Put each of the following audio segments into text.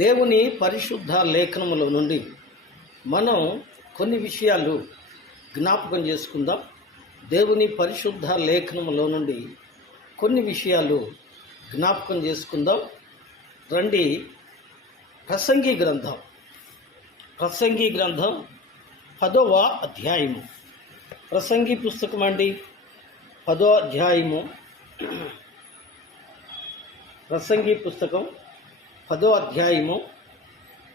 దేవుని పరిశుద్ధ లేఖనముల నుండి మనం కొన్ని విషయాలు జ్ఞాపకం చేసుకుందాం. దేవుని పరిశుద్ధ లేఖనములో నుండి కొన్ని విషయాలు జ్ఞాపకం చేసుకుందాం. రండి. ప్రసంగి గ్రంథం 10వ అధ్యాయము. ప్రసంగి పుస్తకం అండి, 10వ అధ్యాయము. ప్రసంగి పుస్తకం 10వ అధ్యాయము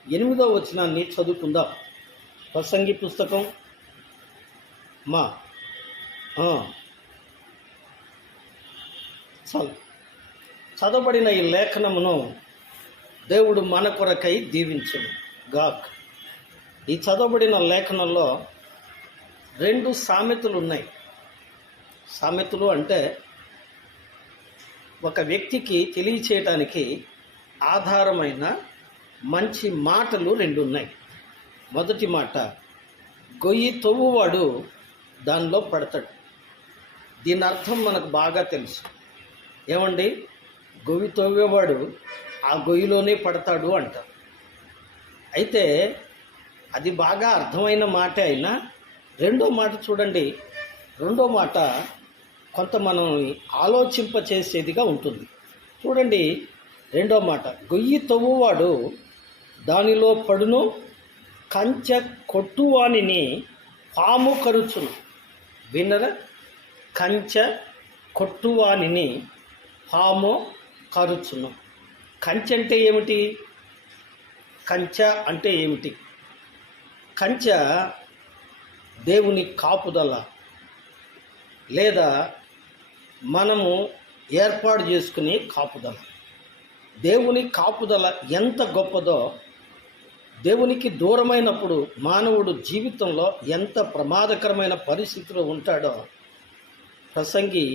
8వ వచనాన్ని చదువుకుందాం. ప్రసంగి పుస్తకం చదవబడిన ఈ లేఖనమును దేవుడు మన కొరకై దీవించును గాక్. ఈ చదవబడిన లేఖనంలో 2 సామెతలు ఉన్నాయి. సామెతలు అంటే ఒక వ్యక్తికి తెలియచేయటానికి ఆధారమైన మంచి మాటలు 2 ఉన్నాయి. మొదటి మాట, గొయ్యి తవ్వువాడు దానిలో పడతాడు. దీని అర్థం మనకు బాగా తెలుసు. ఏమండి, గొయ్యి తవ్వేవాడు ఆ గొయ్యిలోనే పడతాడు అంటారు. అయితే అది బాగా అర్థమైన మాటే అయినా రెండో మాట చూడండి. రెండో మాట కొంత మనల్ని ఆలోచింపచేసేదిగా ఉంటుంది. చూడండి, రెండో మాట, గొయ్యి తవ్వువాడు దానిలో పడును, కంచె కొట్టువానిని పాము కరుచును. విన్నరా? కంచె కొట్టువానిని పాము కరుచును. కంచె అంటే ఏమిటి? కంచె అంటే ఏమిటి? కంచె దేవుని కాపుదల, లేదా మనము ఏర్పాటు చేసుకునే కాపుదల. దేవుని కాపుదల ఎంత గొప్పదో, దేవునికి దూరమైనప్పుడు మానవుడు జీవితంలో ఎంత ప్రమాదకరమైన పరిస్థితిలో ఉంటాడో ప్రసంగి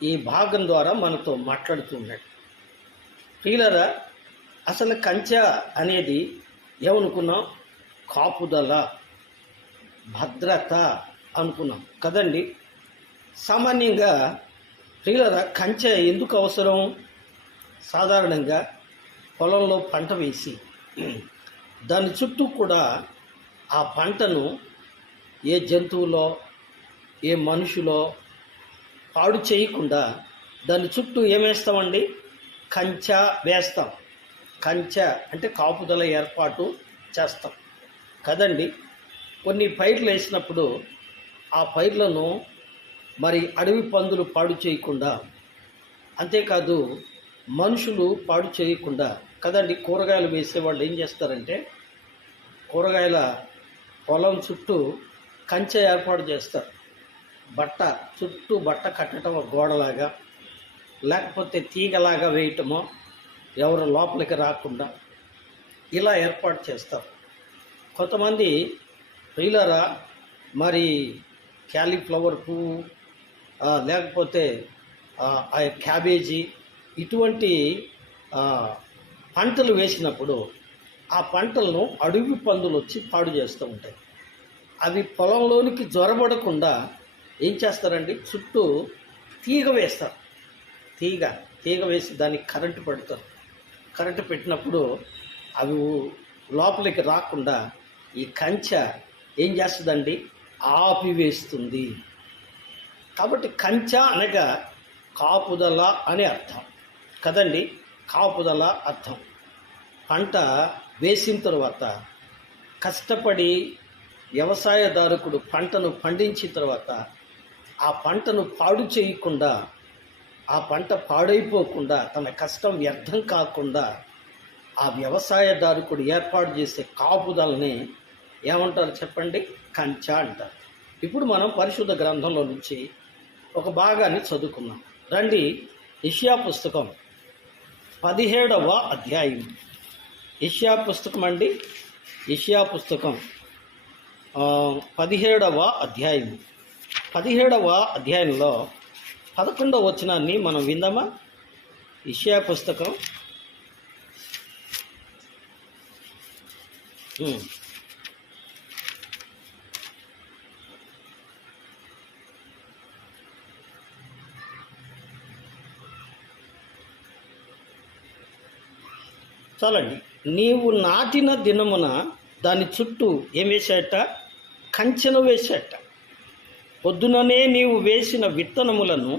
ఈ భాగం ద్వారా మనతో మాట్లాడుతూ ఉన్నాడు. ప్రియులారా, అసలు కంచె అనేది ఏమనుకున్నాం? కాపుదల, భద్రత అనుకున్నాం కదండి. సామాన్యంగా ప్రియులారా, కంచె ఎందుకు అవసరం? సాధారణంగా పొలంలో పంట వేసి దాని చుట్టూ కూడా ఆ పంటను ఏ జంతువులో ఏ మనుషులో పాడు చేయకుండా దాని చుట్టూ ఏమేస్తామండి? కంచె వేస్తాం. కంచె అంటే కాపుదల ఏర్పాటు చేస్తాం కదండి. కొన్ని పైర్లు వేసినప్పుడు ఆ పైర్లను మరి అడవి పందులు పాడు చేయకుండా, అంతేకాదు మనుషులు పాడు చేయకుండా కదండి. కూరగాయలు వేసేవాళ్ళు ఏం చేస్తారంటే కూరగాయల పొలం చుట్టూ కంచె ఏర్పాటు చేస్తారు. చుట్టూ బట్ట కట్టడం గోడలాగా, లేకపోతే తీగలాగా వేయటమో, ఎవరు లోపలికి రాకుండా ఇలా ఏర్పాటు చేస్తారు. కొంతమంది ప్రియులారా, మరి క్యాలీఫ్లవర్ పువ్వు, లేకపోతే క్యాబేజీ, ఇటువంటి పంటలు వేసినప్పుడు ఆ పంటలను అడవి పందులు వచ్చి పాడు చేస్తూ ఉంటాయి. అవి పొలంలోనికి జొరబడకుండా ఏం చేస్తారండి? చుట్టూ తీగ వేస్తారు. తీగ వేసి దానికి కరెంటు పెడతారు. కరెంటు పెట్టినప్పుడు అవి లోపలికి రాకుండా ఈ కంచె ఏం చేస్తుందండి? ఆపివేస్తుంది. కాబట్టి కంచె అనగా కాపుదల అనే అర్థం కదండి. కాపుదల అర్థం. పంట వేసిన తర్వాత కష్టపడి వ్యవసాయదారుకుడు పంటను పండించిన తర్వాత ఆ పంటను పాడు చేయకుండా, ఆ పంట పాడైపోకుండా, తన కష్టం వ్యర్థం కాకుండా ఆ వ్యవసాయదారుకుడు ఏర్పాటు చేసే కాపుదలని ఏమంటారు చెప్పండి? కంచె అంటారు. ఇప్పుడు మనం పరిశుద్ధ గ్రంథంలో నుంచి ఒక భాగాన్ని చదువుకున్నాం. రండి. యెషయా పుస్తకం 17వ అధ్యాయం. యెషయా పుస్తకం అండి, యెషయా పుస్తకం 17వ అధ్యాయం. 17వ అధ్యాయంలో 11వ వచనాన్ని మనం విందామా? యెషయా పుస్తకం చాలండి. నీవు నాటిన దినమున దాని చుట్టూ ఏం వేసేట? కంచెను వేసేట. పొద్దుననే నీవు వేసిన విత్తనములను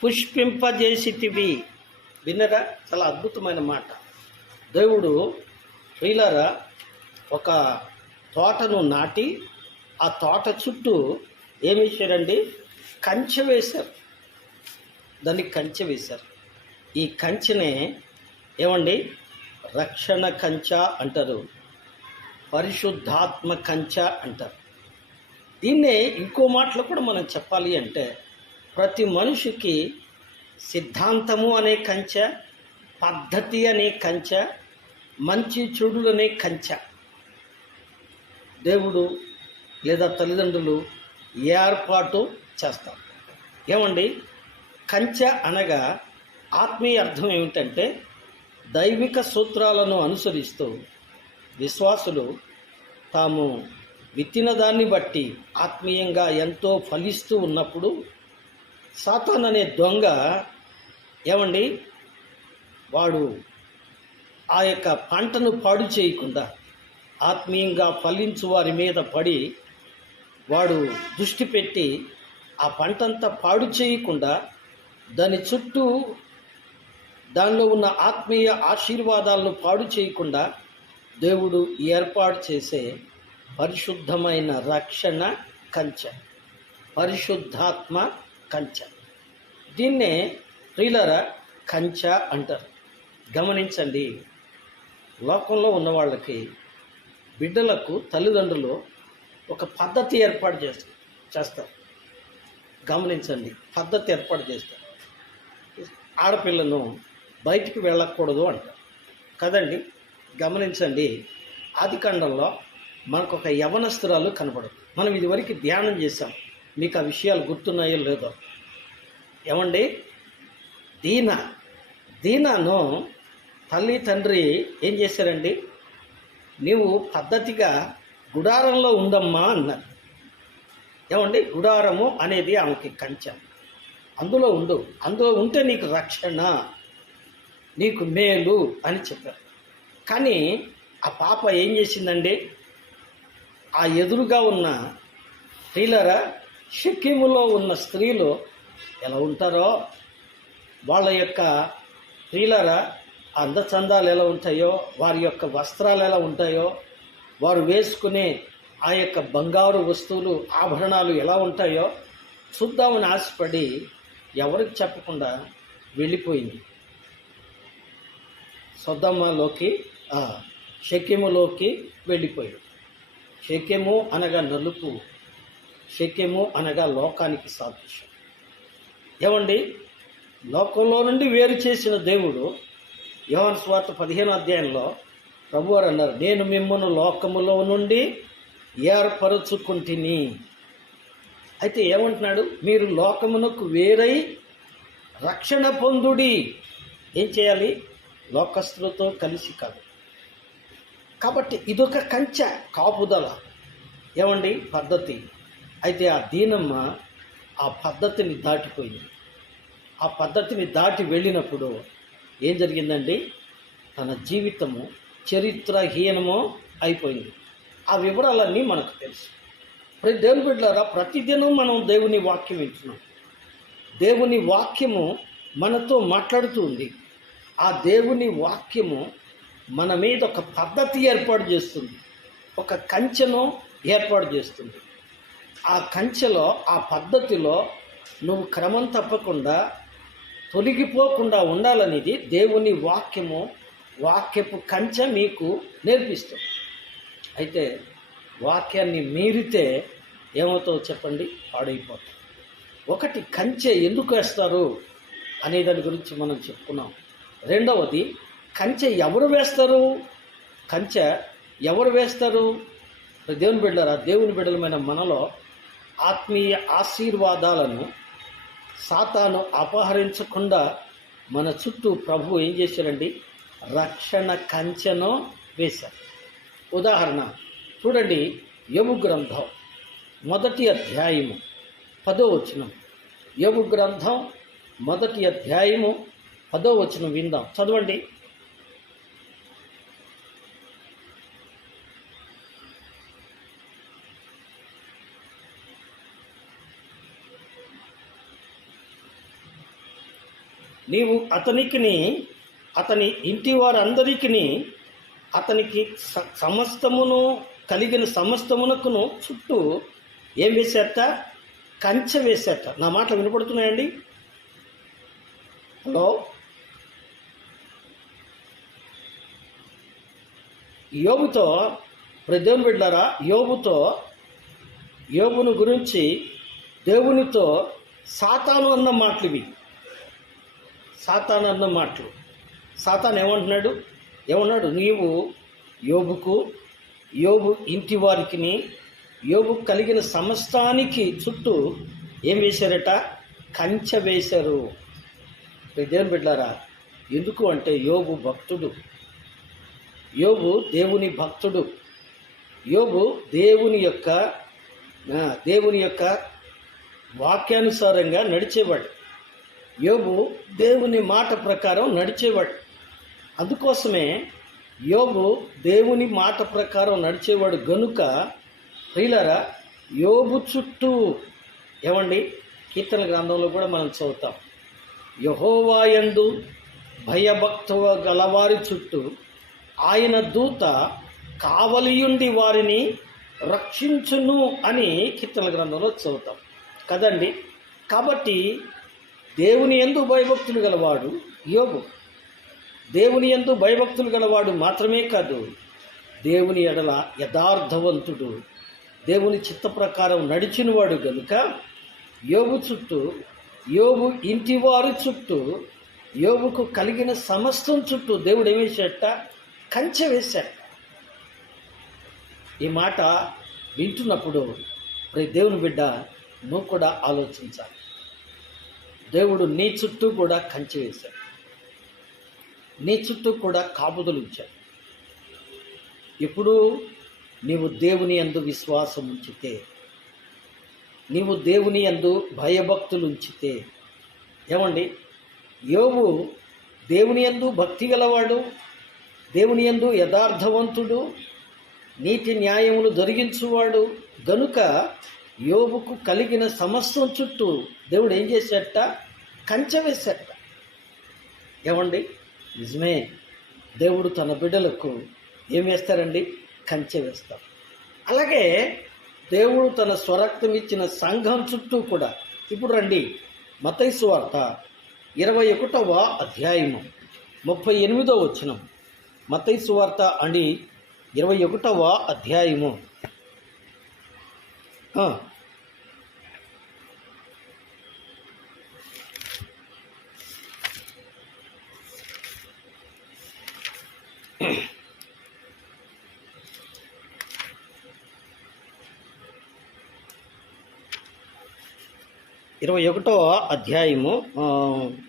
పుష్పింపజేసితివి. విన్నరా? చాలా అద్భుతమైన మాట. దేవుడు ప్రియులారా ఒక తోటను నాటి ఆ తోట చుట్టూ ఏమి వేశారండి? కంచె వేశారు. దాన్ని కంచె వేశారు. ఈ కంచెనే ఏమండి? రక్షణ కంచె అంటారు, పరిశుద్ధాత్మ కంచె అంటారు. దీన్నే ఇంకో మాటలో కూడా మనం చెప్పాలి అంటే, ప్రతి మనిషికి సిద్ధాంతము అనే కంచె, పద్ధతి అనే కంచె, మంచి చెడులనే కంచె దేవుడు లేదా తల్లిదండ్రులు ఏర్పాటు చేస్తారు. ఏమండి? కంచె అనగా ఆత్మీయ అర్థం ఏమిటంటే, దైవిక సూత్రాలను అనుసరిస్తూ విశ్వాసులు తాము విత్తిన దాన్ని బట్టి ఆత్మీయంగా ఎంతో ఫలిస్తూ ఉన్నప్పుడు, సాతాను అనే దొంగ ఏమండి వాడు ఆ యొక్క పంటను పాడు చేయకుండా ఆత్మీయంగా ఫలించు వారి మీద పడి వాడు దృష్టి పెట్టి ఆ పంటంతా పాడు చేయకుండా దాని చుట్టూ దానిలో ఉన్న ఆత్మీయ ఆశీర్వాదాలను పాడు చేయకుండా దేవుడు ఏర్పాటు చేసే పరిశుద్ధమైన రక్షణ కంచె, పరిశుద్ధాత్మ కంచె. దీన్నే ప్రియులారా కంచె అంటారు. గమనించండి, లోకంలో ఉన్న వాళ్ళకి బిడ్డలకు తల్లిదండ్రులు ఒక పద్ధతి ఏర్పాటు చేస్తారు. గమనించండి, పద్ధతి ఏర్పాటు చేస్తారు. ఆడపిల్లను బయటికి వెళ్ళకూడదు అంటారు కదండి. గమనించండి, ఆదికాండంలో మనకు ఒక యవనస్తురాలు కనపడదు. మనం ఇదివరకు ధ్యానం చేశాం. మీకు ఆ విషయాలు గుర్తున్నాయో లేదో? ఏమండి? దీనాను తల్లి తండ్రి ఏం చేశారండి? నీవు పద్ధతిగా గుడారంలో ఉండమ్మా అన్నారు. ఏమండి? గుడారము అనేది ఆమెకి కంచె. అందులో ఉంటే నీకు రక్షణ, నీకు మేలు అని చెప్పారు. కానీ ఆ పాప ఏం చేసిందండి? ఆ ఎదురుగా ఉన్న స్త్రీలరా, షెకెములో ఉన్న స్త్రీలు ఎలా ఉంటారో, వాళ్ళ యొక్క స్త్రీలరా అందచందాలు ఎలా ఉంటాయో, వారి యొక్క వస్త్రాలు ఎలా ఉంటాయో, వారు వేసుకునే ఆ యొక్క బంగారు వస్తువులు ఆభరణాలు ఎలా ఉంటాయో చూద్దామని ఆశపడి ఎవరికి చెప్పకుండా వెళ్ళిపోయింది. సొదొమలోకి, షెకెములోకి వెళ్ళిపోయాడు. షెకెము అనగా నలుపు, షెకెము అనగా లోకానికి సాదృశ్యం. ఏమండి? లోకంలో నుండి వేరు చేసిన దేవుడు యోహాను సువార్త 15వ అధ్యాయంలో ప్రభువారు అన్నారు, నేను మిమ్మల్ని లోకములో నుండి ఏర్పరచుకుంటుని. అయితే ఏమంటున్నాడు? మీరు లోకమునకు వేరై రక్షణ పొందుడి. ఏం చేయాలి? లోకస్తులతో కలిసి కాదు. కాబట్టి ఇదొక కంచె, కాపుదల. ఏమండి? పద్ధతి. అయితే ఆ దీనమ్మ ఆ పద్ధతిని దాటిపోయింది. ఆ పద్ధతిని దాటి వెళ్ళినప్పుడు ఏం జరిగిందండి? తన జీవితము చరిత్రహీనమో అయిపోయింది. ఆ వివరాలన్నీ మనకు తెలుసు. దేవుని బిడ్డలారా, ప్రతిదినం మనం దేవుని వాక్యం వింటున్నాం. దేవుని వాక్యము మనతో మాట్లాడుతూ ఉంది. ఆ దేవుని వాక్యము మన మీద ఒక పద్ధతి ఏర్పాటు చేస్తుంది, ఒక కంచెను ఏర్పాటు చేస్తుంది. ఆ కంచెలో, ఆ పద్ధతిలో నువ్వు క్రమం తప్పకుండా తొలగిపోకుండా ఉండాలనేది దేవుని వాక్యపు కంచె మీకు నేర్పిస్తుంది. అయితే వాక్యాన్ని మీరితే ఏమవుతుందో చెప్పండి? పాడైపోతాం. ఒకటి, కంచె ఎందుకు వేస్తారు అనే దాని గురించి మనం చెప్పుకున్నాం. రెండవది, కంచె ఎవరు వేస్తారు? కంచె ఎవరు వేస్తారు? దేవుని బిడ్డలారా, దేవుని బిడ్డలమైన మనలో ఆత్మీయ ఆశీర్వాదాలను సాతాను అపహరించకుండా మన చుట్టూ ప్రభు ఏం చేశారండి? రక్షణ కంచెను వేశారు. ఉదాహరణ చూడండి, యోబు గ్రంథం 1వ అధ్యాయము 10వ వచనం. యోబు గ్రంథం 1వ అధ్యాయము 10వ వచనం విందాం. చదవండి. నీవు అతని ఇంటి వారందరికీ అతనికి సమస్తమును కలిగిన సమస్తమునకును చుట్టూ ఏం వేసేట? కంచె వేసేట. నా మాటలు వినపడుతున్నాయండి? హలో, యోబుతో దేవుని బిడ్డారా, యోబును గురించి దేవునితో సాతాను అన్న మాటలు ఇవి. సాతాను అన్న మాటలు. సాతాను ఏమన్నాడు? నీవు యోబు ఇంటి వారికి, యోబు కలిగిన సమస్తానికి చుట్టూ ఏం వేశారట? కంచె వేశారు. దేవుని బిడ్డారా, ఎందుకు అంటే యోబు భక్తుడు, యోబు దేవుని భక్తుడు, యోబు దేవుని యొక్క వాక్యానుసారంగా నడిచేవాడు, యోబు దేవుని మాట ప్రకారం నడిచేవాడు. అందుకోసమే యోబు దేవుని మాట ప్రకారం నడిచేవాడు గనుక ప్రియులారా, యోబు చుట్టూ ఏమండి, కీర్తన గ్రంథంలో కూడా మనం చదువుతాం, యెహోవా యందు భయభక్తు గలవారి చుట్టూ ఆయన దూత కావలియుండి వారిని రక్షించును అని కీర్తన గ్రంథంలో చదువుతాం కదండి. కాబట్టి దేవుని యందు భయభక్తులు గలవాడు యోబు. దేవుని యందు భయభక్తులు గలవాడు మాత్రమే కాదు, దేవుని ఎడల యథార్థవంతుడు, దేవుని చిత్త ప్రకారం నడిచినవాడు గనుక యోబు చుట్టూ, యోబు ఇంటివారి చుట్టూ, యోబుకు కలిగిన సమస్తం చుట్టూ దేవుడు ఏమి వేశాట? కంచె వేశాడు. ఈ మాట వింటున్నప్పుడు దేవుని బిడ్డ, నువ్వు కూడా ఆలోచించాలి. దేవుడు నీ చుట్టూ కూడా కంచె వేశాడు, నీ చుట్టూ కూడా కాపుదలు ఇచ్చాడు. ఇప్పుడు నీవు దేవుని యందు విశ్వాసం ఉంచితే, నీవు దేవుని యందు భయభక్తులు ఉంచితే, ఏమండి, యోబు దేవుని యందు భక్తి గలవాడు, దేవుని యందు యథార్థవంతుడు, నీతి న్యాయములు జరిగించువాడు గనుక యోబుకు కలిగిన సమస్తం చుట్టూ దేవుడు ఏం చేశాట? కంచె వేశాట. ఏమండి, నిజమే, దేవుడు తన బిడ్డలకు ఏం వేస్తారండి? కంచె వేస్తారు. అలాగే దేవుడు తన స్వరక్తం ఇచ్చిన సంఘం చుట్టూ కూడా. ఇప్పుడు రండి, మత్తయి సువార్త 21వ అధ్యాయము 38వ వచనం. మత్తయి సువార్త అండి 21వ అధ్యాయము. ఇరవై 21వ అధ్యాయము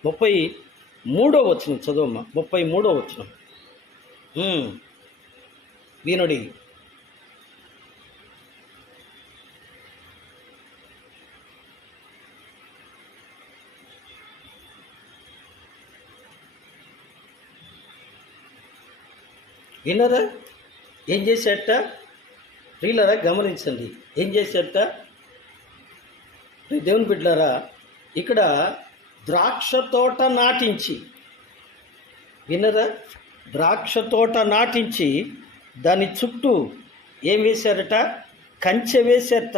33వ వచనం చదువమ్మా. 33వ వచనం వినుడి. విన్నారా? ఏం చేసేట? ప్రియులారా, గమనించండి, ఏం చేసేట? దేవుని బిడ్డలారా, ఇక్కడ ద్రాక్ష తోట నాటించి, విన్నరా? ద్రాక్ష తోట నాటించి దాని చుట్టూ ఏం వేశారట? కంచె వేశారట.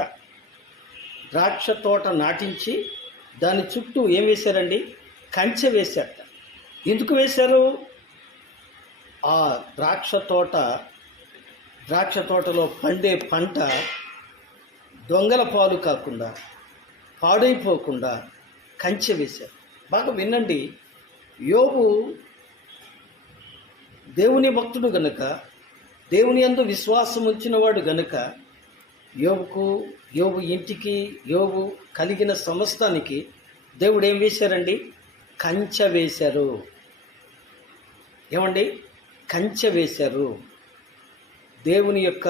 ద్రాక్ష తోట నాటించి దాని చుట్టూ ఏం వేశారండి? కంచె వేశారట. ఎందుకు వేశారు? ఆ ద్రాక్ష తోటలో పండే పంట దొంగల పాలు కాకుండా, పాడైపోకుండా కంచె వేశారు. బాగా వినండి, యోబు దేవుని భక్తుడు గనుక, దేవుని యందు విశ్వాసం ఉంచినవాడు గనుక యోబు ఇంటికి, యోబు కలిగిన సమస్తానికి దేవుడు ఏం వేశారండి? కంచె వేశారు. ఏమండి? కంచె వేశారు. దేవుని యొక్క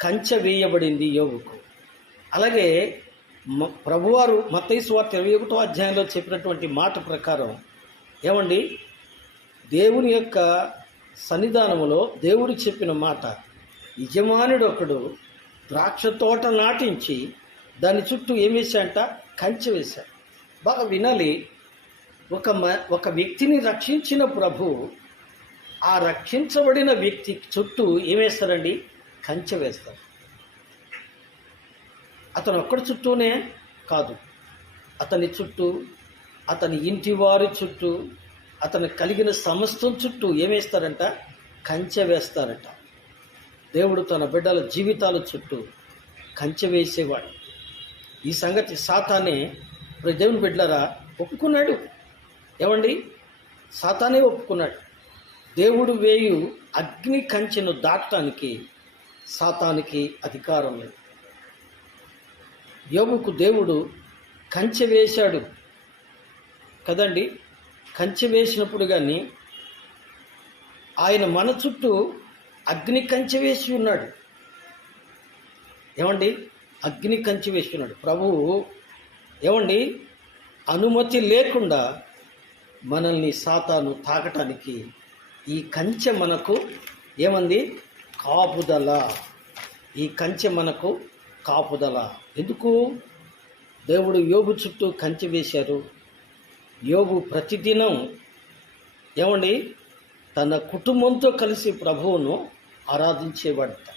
కంచె వేయబడింది యోబుకు. అలాగే ప్రభువారు మత్తయి సువార్త 21వ అధ్యాయంలో చెప్పినటువంటి మాట ప్రకారం ఏమండి, దేవుని యొక్క సన్నిధానములో దేవుడు చెప్పిన మాట, యజమానుడు ఒకడు ద్రాక్ష తోట నాటించి దాని చుట్టూ ఏం వేశాడంట? కంచె వేశాడు. బాగా వినాలి, ఒక వ్యక్తిని రక్షించిన ప్రభు ఆ రక్షించబడిన వ్యక్తి చుట్టూ ఏం వేస్తారండి? కంచె వేస్తారు. అతను ఒక్కడి చుట్టూనే కాదు, అతని చుట్టూ, అతని ఇంటి వారి చుట్టూ, అతను కలిగిన సమస్తం చుట్టూ ఏమేస్తారంట? కంచె వేస్తారట. దేవుడు తన బిడ్డల జీవితాల చుట్టూ కంచె వేసేవాడు. ఈ సంగతి సాతానే దేవుని బిడ్డలారా ఒప్పుకున్నాడు. ఏమండి? సాతానే ఒప్పుకున్నాడు. దేవుడు వేయు అగ్ని కంచెను దాటడానికి సాతానికి అధికారం లేదు. యోబుకు దేవుడు కంచె వేశాడు కదండి. కంచె వేసినప్పుడు కానీ ఆయన మన చుట్టూ అగ్ని కంచె వేసి ఉన్నాడు. ఏమండి? అగ్ని కంచె వేసి ఉన్నాడు ప్రభువు. ఏమండి? అనుమతి లేకుండా మనల్ని సాతాను తాకటానికి ఈ కంచె మనకు ఏమంది? కాపుదల. ఈ కంచె మనకు కాపుదల. ఎందుకు? దేవుడు యోబు చుట్టూ కంచె వేశారు. యోబు ప్రతిదినం ఏమండి? తన కుటుంబంతో కలిసి ప్రభువును ఆరాధించేవాడట.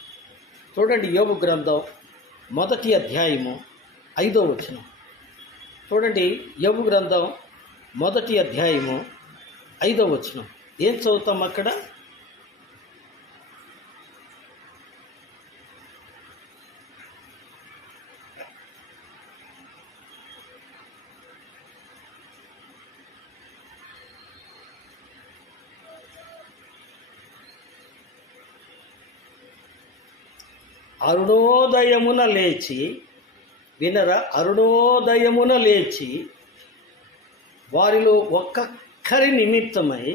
చూడండి, యోబు గ్రంథం 1వ అధ్యాయము 5వ వచనం చూడండి. యోబు గ్రంథం 1వ అధ్యాయము 5వ వచనం ఏం చదువుతాం అక్కడ? అరుణోదయమున లేచి, వినరా? అరుణోదయమున లేచి వారిలో ఒక్కరి నిమిత్తమై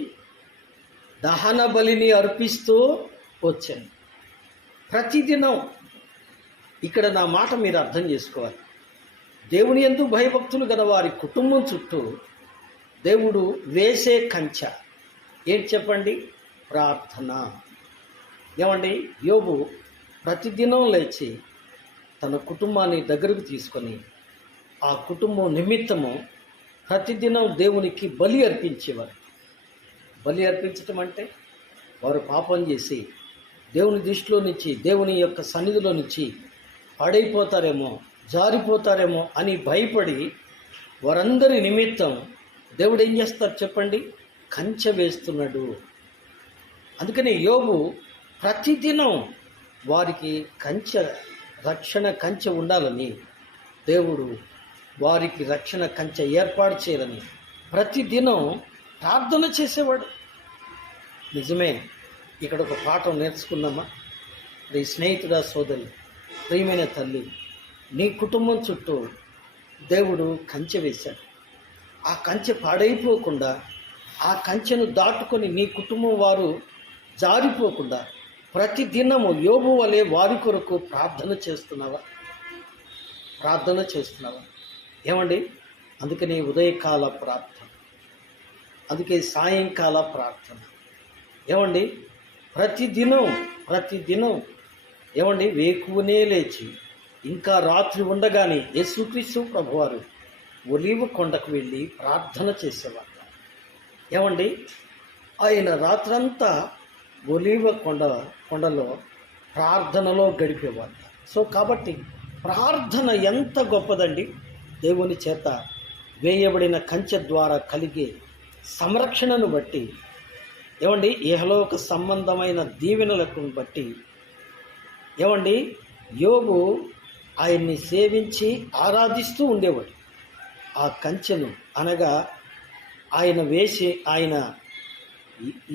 దహన బలిని అర్పిస్తూ వచ్చాను. ప్రతిదినం ఇక్కడ నా మాట మీరు అర్థం చేసుకోవాలి. దేవుని యందు భయభక్తులు గల వారి కుటుంబం చుట్టూ దేవుడు వేసే కంచె ఏంటి చెప్పండి? ప్రార్థన. ఏమండి? యోబు ప్రతిదినం లేచి తన కుటుంబాన్ని దగ్గరకు తీసుకొని ఆ కుటుంబం నిమిత్తము ప్రతిదినం దేవునికి బలి అర్పించేవారు. బలి అర్పించటం అంటే వారు పాపం చేసి దేవుని దృష్టిలో నుంచి, దేవుని యొక్క సన్నిధిలో నుంచి పాడైపోతారేమో, జారిపోతారేమో అని భయపడి వారందరి నిమిత్తం దేవుడు ఏం చేస్తారు చెప్పండి? కంచె వేస్తున్నాడు. అందుకని యోబు ప్రతిదినం వారికి రక్షణ కంచె ఉండాలని దేవుడు వారికి రక్షణ కంచె ఏర్పాటు చేయాలని ప్రతిదినం ప్రార్థన చేసేవాడు. నిజమే. ఇక్కడ ఒక పాఠం నేర్చుకున్నామా? నీ స్నేహితుడా, సోదరి, ప్రియమైన తల్లి, నీ కుటుంబం చుట్టూ దేవుడు కంచె వేశాడు. ఆ కంచె పాడైపోకుండా, ఆ కంచెను దాటుకొని నీ కుటుంబం వారు జారిపోకుండా ప్రతిదినము యోబు వలె వారి కొరకు ప్రార్థన చేస్తున్నావా? ప్రార్థన చేస్తున్నావా? ఏమండి? అందుకని ఉదయకాల ప్రార్థన, అందుకే సాయంకాల ప్రార్థన. ఏమండి? ప్రతిదినం ఏమండి? వేకువనే లేచి ఇంకా రాత్రి ఉండగానే యేసుక్రీస్తు ప్రభువారు ఒలీవ కొండకు వెళ్ళి ప్రార్థన చేసేవారు. ఏమండి? ఆయన రాత్రంతా ఒలీవ కొండలో ప్రార్థనలో గడిపేవారు. సో కాబట్టి ప్రార్థన ఎంత గొప్పదండి. దేవుని చేత వేయబడిన కంచె ద్వారా కలిగే సంరక్షణను బట్టి, ఏమండి, ఇహలోక సంబంధమైన దీవెనలకు బట్టి, ఏమండి, యోబు ఆయన్ని సేవించి ఆరాధిస్తూ ఉండేవాడు. ఆ కంచెను అనగా ఆయన వేసి ఆయన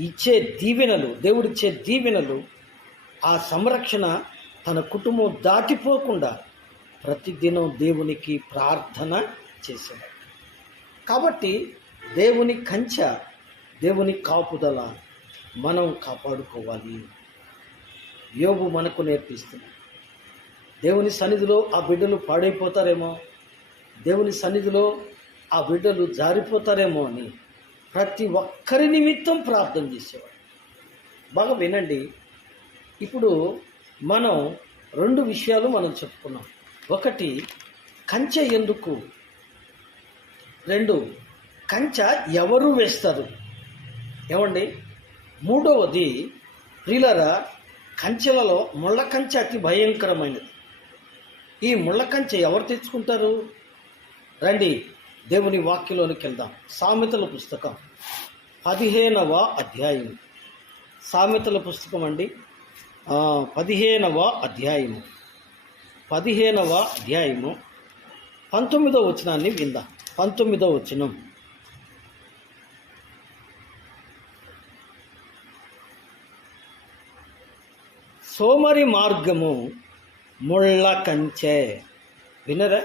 ఇచ్చే దీవెనలు, దేవుడిచ్చే దీవెనలు, ఆ సంరక్షణ తన కుటుంబం దాటిపోకుండా ప్రతిదినం దేవునికి ప్రార్థన చేసేవాడు. కాబట్టి దేవుని కంచె, దేవుని కాపుదల మనం కాపాడుకోవాలి. యోబు మనకు నేర్పిస్తుంది. దేవుని సన్నిధిలో ఆ బిడ్డలు పాడైపోతారేమో, దేవుని సన్నిధిలో ఆ బిడ్డలు జారిపోతారేమో అని ప్రతి ఒక్కరి నిమిత్తం ప్రార్థన చేసేవాడు. బాగా వినండి. ఇప్పుడు మనం 2 విషయాలు మనం చెప్పుకున్నాం. ఒకటి, కంచె ఎందుకు? 2, కంచె ఎవరు వేస్తారు? ఏమండి? మూడవది ప్రియులారా, కంచెలలో ముళ్ళ కంచె అతి భయంకరమైనది. ఈ ముళ్ళ కంచె ఎవరు తెచ్చుకుంటారు? రండి దేవుని వాక్యంలోనికి వెళ్దాం. సామెతల పుస్తకం 15వ అధ్యాయం. సామెతల పుస్తకం అండి 15వ అధ్యాయము 19వ వచనాన్ని విందాం. 19వ వచనం. సోమరి మార్గము ముళ్ళ కంచె. వినరా?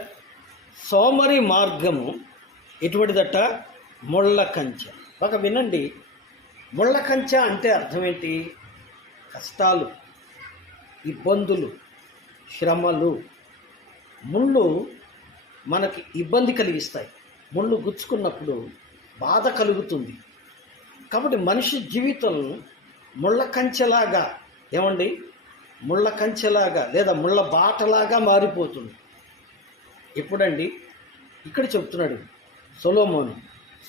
సోమరి మార్గము ఎటువంటిదట? ముళ్ళ కంచె. బాగా వినండి. ముళ్ళ కంచె అంటే అర్థం ఏంటి? కష్టాలు, ఇబ్బందులు, శ్రమలు. ముళ్ళు మనకి ఇబ్బంది కలిగిస్తాయి. ముళ్ళు గుచ్చుకున్నప్పుడు బాధ కలుగుతుంది. కాబట్టి మనిషి జీవితం ముళ్ళ కంచెలాగా, ఏమండి, ముళ్ళ కంచెలాగా లేదా ముళ్ళ బాటలాగా మారిపోతుంది. ఎప్పుడండి? ఇక్కడ చెప్తున్నాడు సొలొమోను,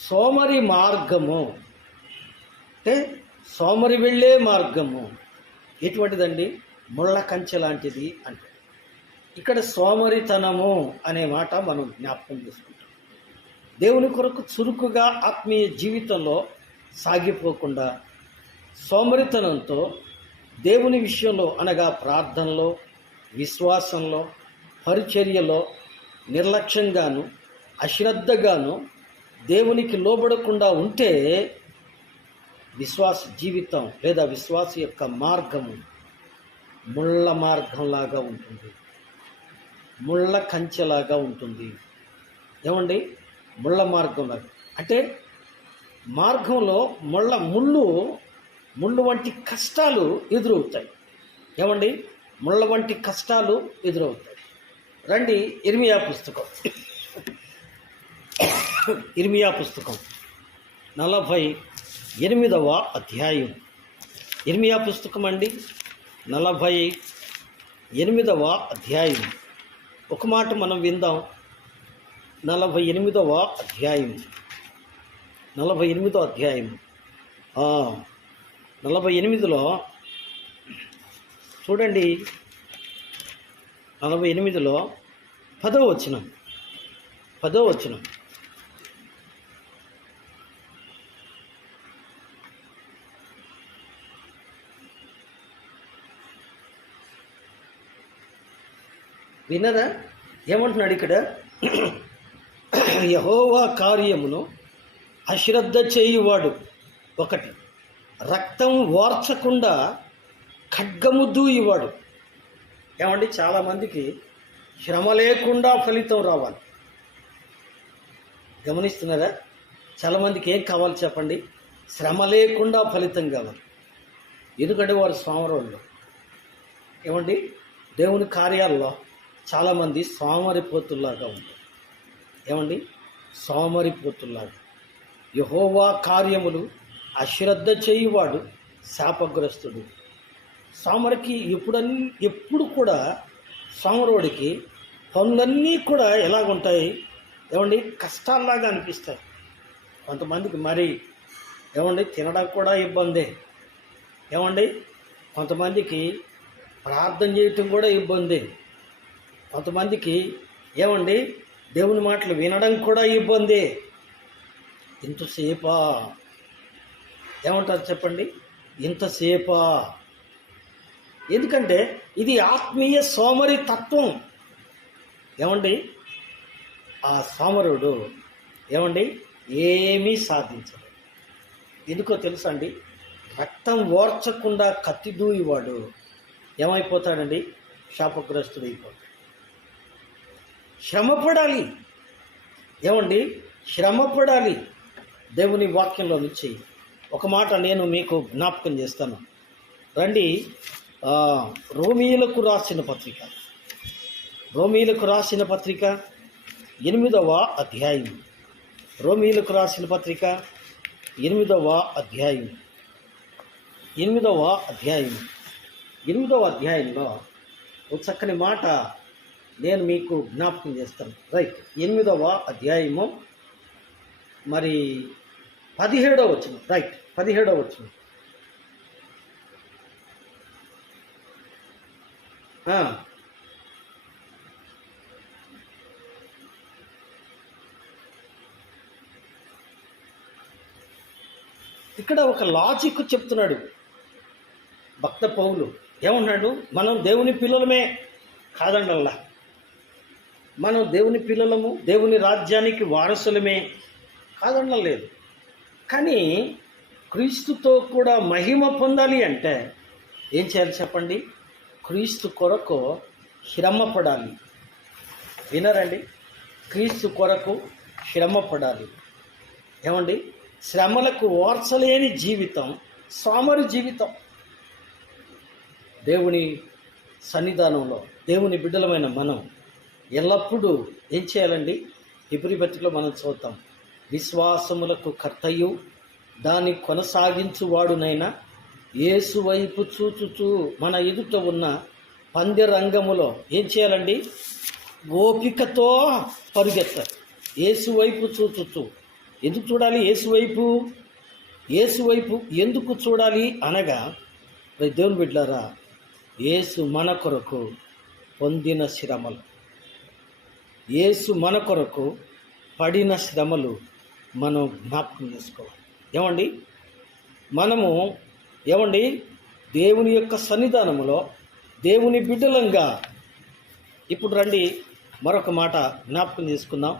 సోమరి మార్గము అంటే సోమరి వెళ్ళే మార్గము ఎటువంటిదండి? ముళ్ళ కంచె లాంటిది అంటే. ఇక్కడ సోమరితనము అనే మాట మనం జ్ఞాపకం చేసుకుంటాం. దేవుని కొరకు చురుకుగా ఆత్మీయ జీవితంలో సాగిపోకుండా సోమరితనంతో దేవుని విషయంలో అనగా ప్రార్థనలో, విశ్వాసంలో, పరిచర్యలో నిర్లక్ష్యంగాను అశ్రద్ధగాను దేవునికి లోబడకుండా ఉంటే విశ్వాస జీవితం లేదా విశ్వాస యొక్క మార్గము ముళ్ళ మార్గంలాగా ఉంటుంది, ముళ్ళ కంచెలాగా ఉంటుంది. ఏమండి? ముళ్ళ మార్గంలాగా అంటే మార్గంలో ముళ్ళు వంటి కష్టాలు ఎదురవుతాయి. ఏమండి? ముళ్ళ వంటి కష్టాలు ఎదురవుతాయి. రండి ఇర్మియా పుస్తకం 48వ అధ్యాయం. ఇర్మియా పుస్తకం అండి 48వ అధ్యాయం. ఒక మాట మనం విందాం. 48వ అధ్యాయం 48లో చూడండి. 48లో 10వ వచనం. వినరా? ఏమంటున్నాడు ఇక్కడ? యెహోవా కార్యమును అశ్రద్ధ చేయువాడు ఒకటి, రక్తం వార్చకుండా ఖడ్గము దూయివాడు. ఏమండి? చాలామందికి శ్రమ లేకుండా ఫలితం రావాలి. గమనిస్తున్నారా? చాలామందికి ఏం కావాలి చెప్పండి? శ్రమ లేకుండా ఫలితం కావాలి. ఎందుకంటే వారు సోమరులు. ఏమండి? దేవుని కార్యాల్లో చాలామంది సోమరిపోతుల్లాగా ఉంటారు. ఏమండి? సోమరిపోతుల్లాగా. యెహోవా కార్యములు అశ్రద్ధ చేయువాడు శాపగ్రస్తుడు. సోమరికి ఎప్పుడు కూడా సోమరుడికి పనులన్నీ కూడా ఎలాగుంటాయి? ఏమండి? కష్టాల్లాగా అనిపిస్తాయి. కొంతమందికి మరి ఏమండి తినడం కూడా ఇబ్బందే. ఏమండి? కొంతమందికి ప్రార్థన చేయటం కూడా ఇబ్బందే. కొంతమందికి ఏమండి దేవుని మాటలు వినడం కూడా ఇబ్బందే. ఇంతసేపా? ఏమంటారు చెప్పండి? ఇంతసేపా? ఎందుకంటే ఇది ఆత్మీయ సోమరి తత్వం. ఏమండి? ఆ సోమరుడు ఏమండి ఏమీ సాధించడు. ఎందుకో తెలుసా అండి? రక్తం ఓర్చకుండా కత్తి దూయివాడు ఏమైపోతాడండి? శాపగ్రస్తుడైపోతాడు. శ్రమపడాలి. ఏమండి? శ్రమపడాలి. దేవుని వాక్యంలో నుంచి ఒక మాట నేను మీకు జ్ఞాపకం చేస్తాను. రండి రోమీయులకు రాసిన పత్రిక 8వ అధ్యాయం. రోమీయులకు రాసిన పత్రిక 8వ అధ్యాయం. 8వ అధ్యాయంలో ఒక చక్కని మాట నేను మీకు జ్ఞాపకం చేస్తాను. రైట్. 8వ అధ్యాయము మరి 17వ వచనం, రైట్, 17వ వచనం. ఇక్కడ ఒక లాజిక్ చెప్తున్నాడు భక్త పౌలు. ఏమన్నాడు? మనం దేవుని పిల్లలమే కాదండల్లా, మనం దేవుని పిల్లలము, దేవుని రాజ్యానికి వారసులమే కాదనలేదు. కానీ క్రీస్తుతో కూడా మహిమ పొందాలి అంటే ఏం చేయాలి చెప్పండి? క్రీస్తు కొరకు శ్రమ పడాలి. వినరండి? క్రీస్తు కొరకు శ్రమ పడాలి. ఏమండి? శ్రమలకు ఓర్చలేని జీవితం సోమరి జీవితం. దేవుని సన్నిధానంలో దేవుని బిడ్డలమైన మనం ఎల్లప్పుడూ ఏం చేయాలండి? హెబ్రీ పత్రికలో మనం చూద్దాం. విశ్వాసములకు కర్తయు దాన్ని కొనసాగించువాడునైనా యేసు వైపు చూచుచూ మన ఎదుట ఉన్న పందిరంగములో ఏం చేయాలండి? ఓపికతో పరుగెత్తాలి. యేసు వైపు చూచుచూ. ఎందుకు చూడాలి యేసు వైపు? యేసు వైపు ఎందుకు చూడాలి అనగా, దేవుని బిడ్డలారా, యేసు మన కొరకు పొందిన శ్రమలు, యేసు మన కొరకు పడిన శ్రమలు మనం జ్ఞాపకం చేసుకోవాలి. ఏమండి? మనము ఏమండి దేవుని యొక్క సన్నిధానములో దేవుని బిడ్డలంగా ఇప్పుడు రండి మరొక మాట జ్ఞాపకం చేసుకుందాం.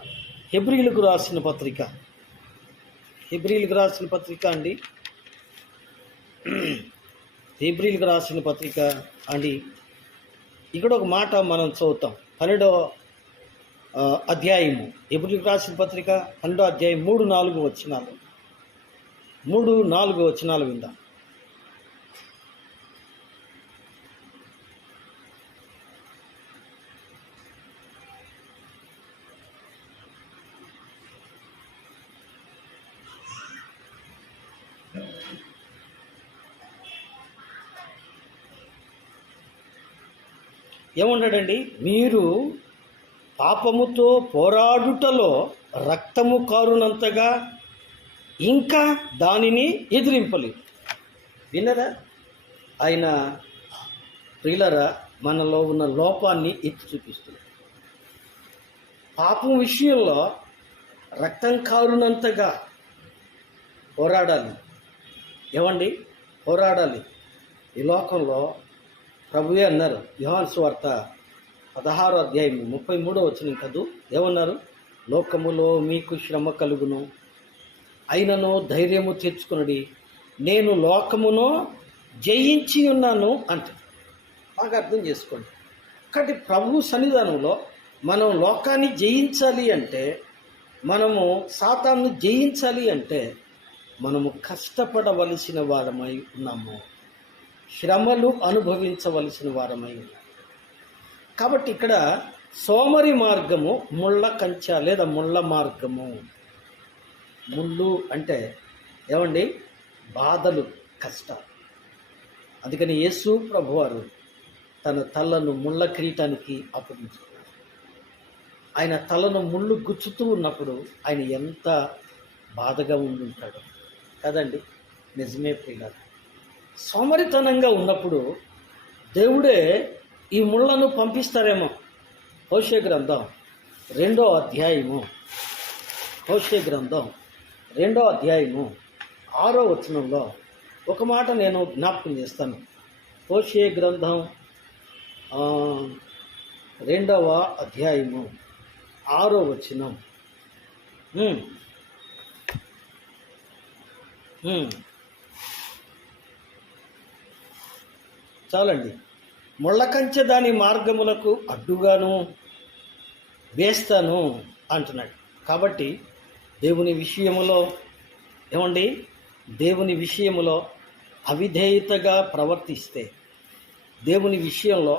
హెబ్రీలకు రాసిన పత్రిక, హెబ్రీలకు రాసిన పత్రిక అండి, హెబ్రీలకు రాసిన పత్రిక అండి. ఇక్కడ ఒక మాట మనం చదువుతాం. 12వ అధ్యాయము, హెబ్రీలకు రాసిన పత్రిక 12వ అధ్యాయం 3-4 వచనాలు, 3-4 వచనాలు విందాం. ఏమన్నాడండి? మీరు పాపముతో పోరాడుటలో రక్తము కారునంతగా ఇంకా దానిని ఎదిరింపలేదు. విన్నరా? ఆయన ప్రియులరా మనలో ఉన్న లోపాన్ని ఎత్తి చూపిస్తుంది. పాపం విషయంలో రక్తం కారునంతగా పోరాడాలి. ఏమండి? పోరాడాలి. ఈ లోకంలో ప్రభువే అన్నారు, యోహాను సువార్త 16వ అధ్యాయం 33వ వచనం కదూ. ఏమన్నారు? లోకములో మీకు శ్రమ కలుగును, అయినను ధైర్యము తెచ్చుకునడి, నేను లోకమును జయించి ఉన్నాను అంటే. బాగా అర్థం చేసుకోండి. కాబట్టి ప్రభు సన్నిధానంలో మనం లోకాన్ని జయించాలి అంటే, మనము సాతాను జయించాలి అంటే మనము కష్టపడవలసిన వారమై ఉన్నాము, శ్రమలు అనుభవించవలసిన వారమై ఉన్నాము. కాబట్టి ఇక్కడ సోమరి మార్గము ముళ్ళ కంచె లేదా ముళ్ళ మార్గము. ముళ్ళు అంటే ఏమండి? బాధలు, కష్టాలు. అందుకని యేసు ప్రభువారు తన తలను ముళ్ళ కిరీటానికి అప్పగించుకున్నారు. ఆయన తలను ముళ్ళు గుచ్చుతూ ఉన్నప్పుడు ఆయన ఎంత బాధగా ఉండుంటాడు కదండి. నిజమే ప్రియులారా. సోమరితనంగా ఉన్నప్పుడు దేవుడే ఈ ముళ్ళను పంపిస్తారేమో. హోషే గ్రంథం 2వ అధ్యాయము, హోషే గ్రంథం 2వ అధ్యాయము 6వ వచనంలో ఒక మాట నేను జ్ఞాపకం చేస్తాను. హోషే గ్రంథం 2వ అధ్యాయము 6వ వచనం. చాలండి. ముళ్ళ కంచె దాని మార్గములకు అడ్డుగాను వేస్తాను అంటున్నాడు. కాబట్టి దేవుని విషయములో ఏమండి? దేవుని విషయములో అవిధేయతగా ప్రవర్తిస్తే, దేవుని విషయంలో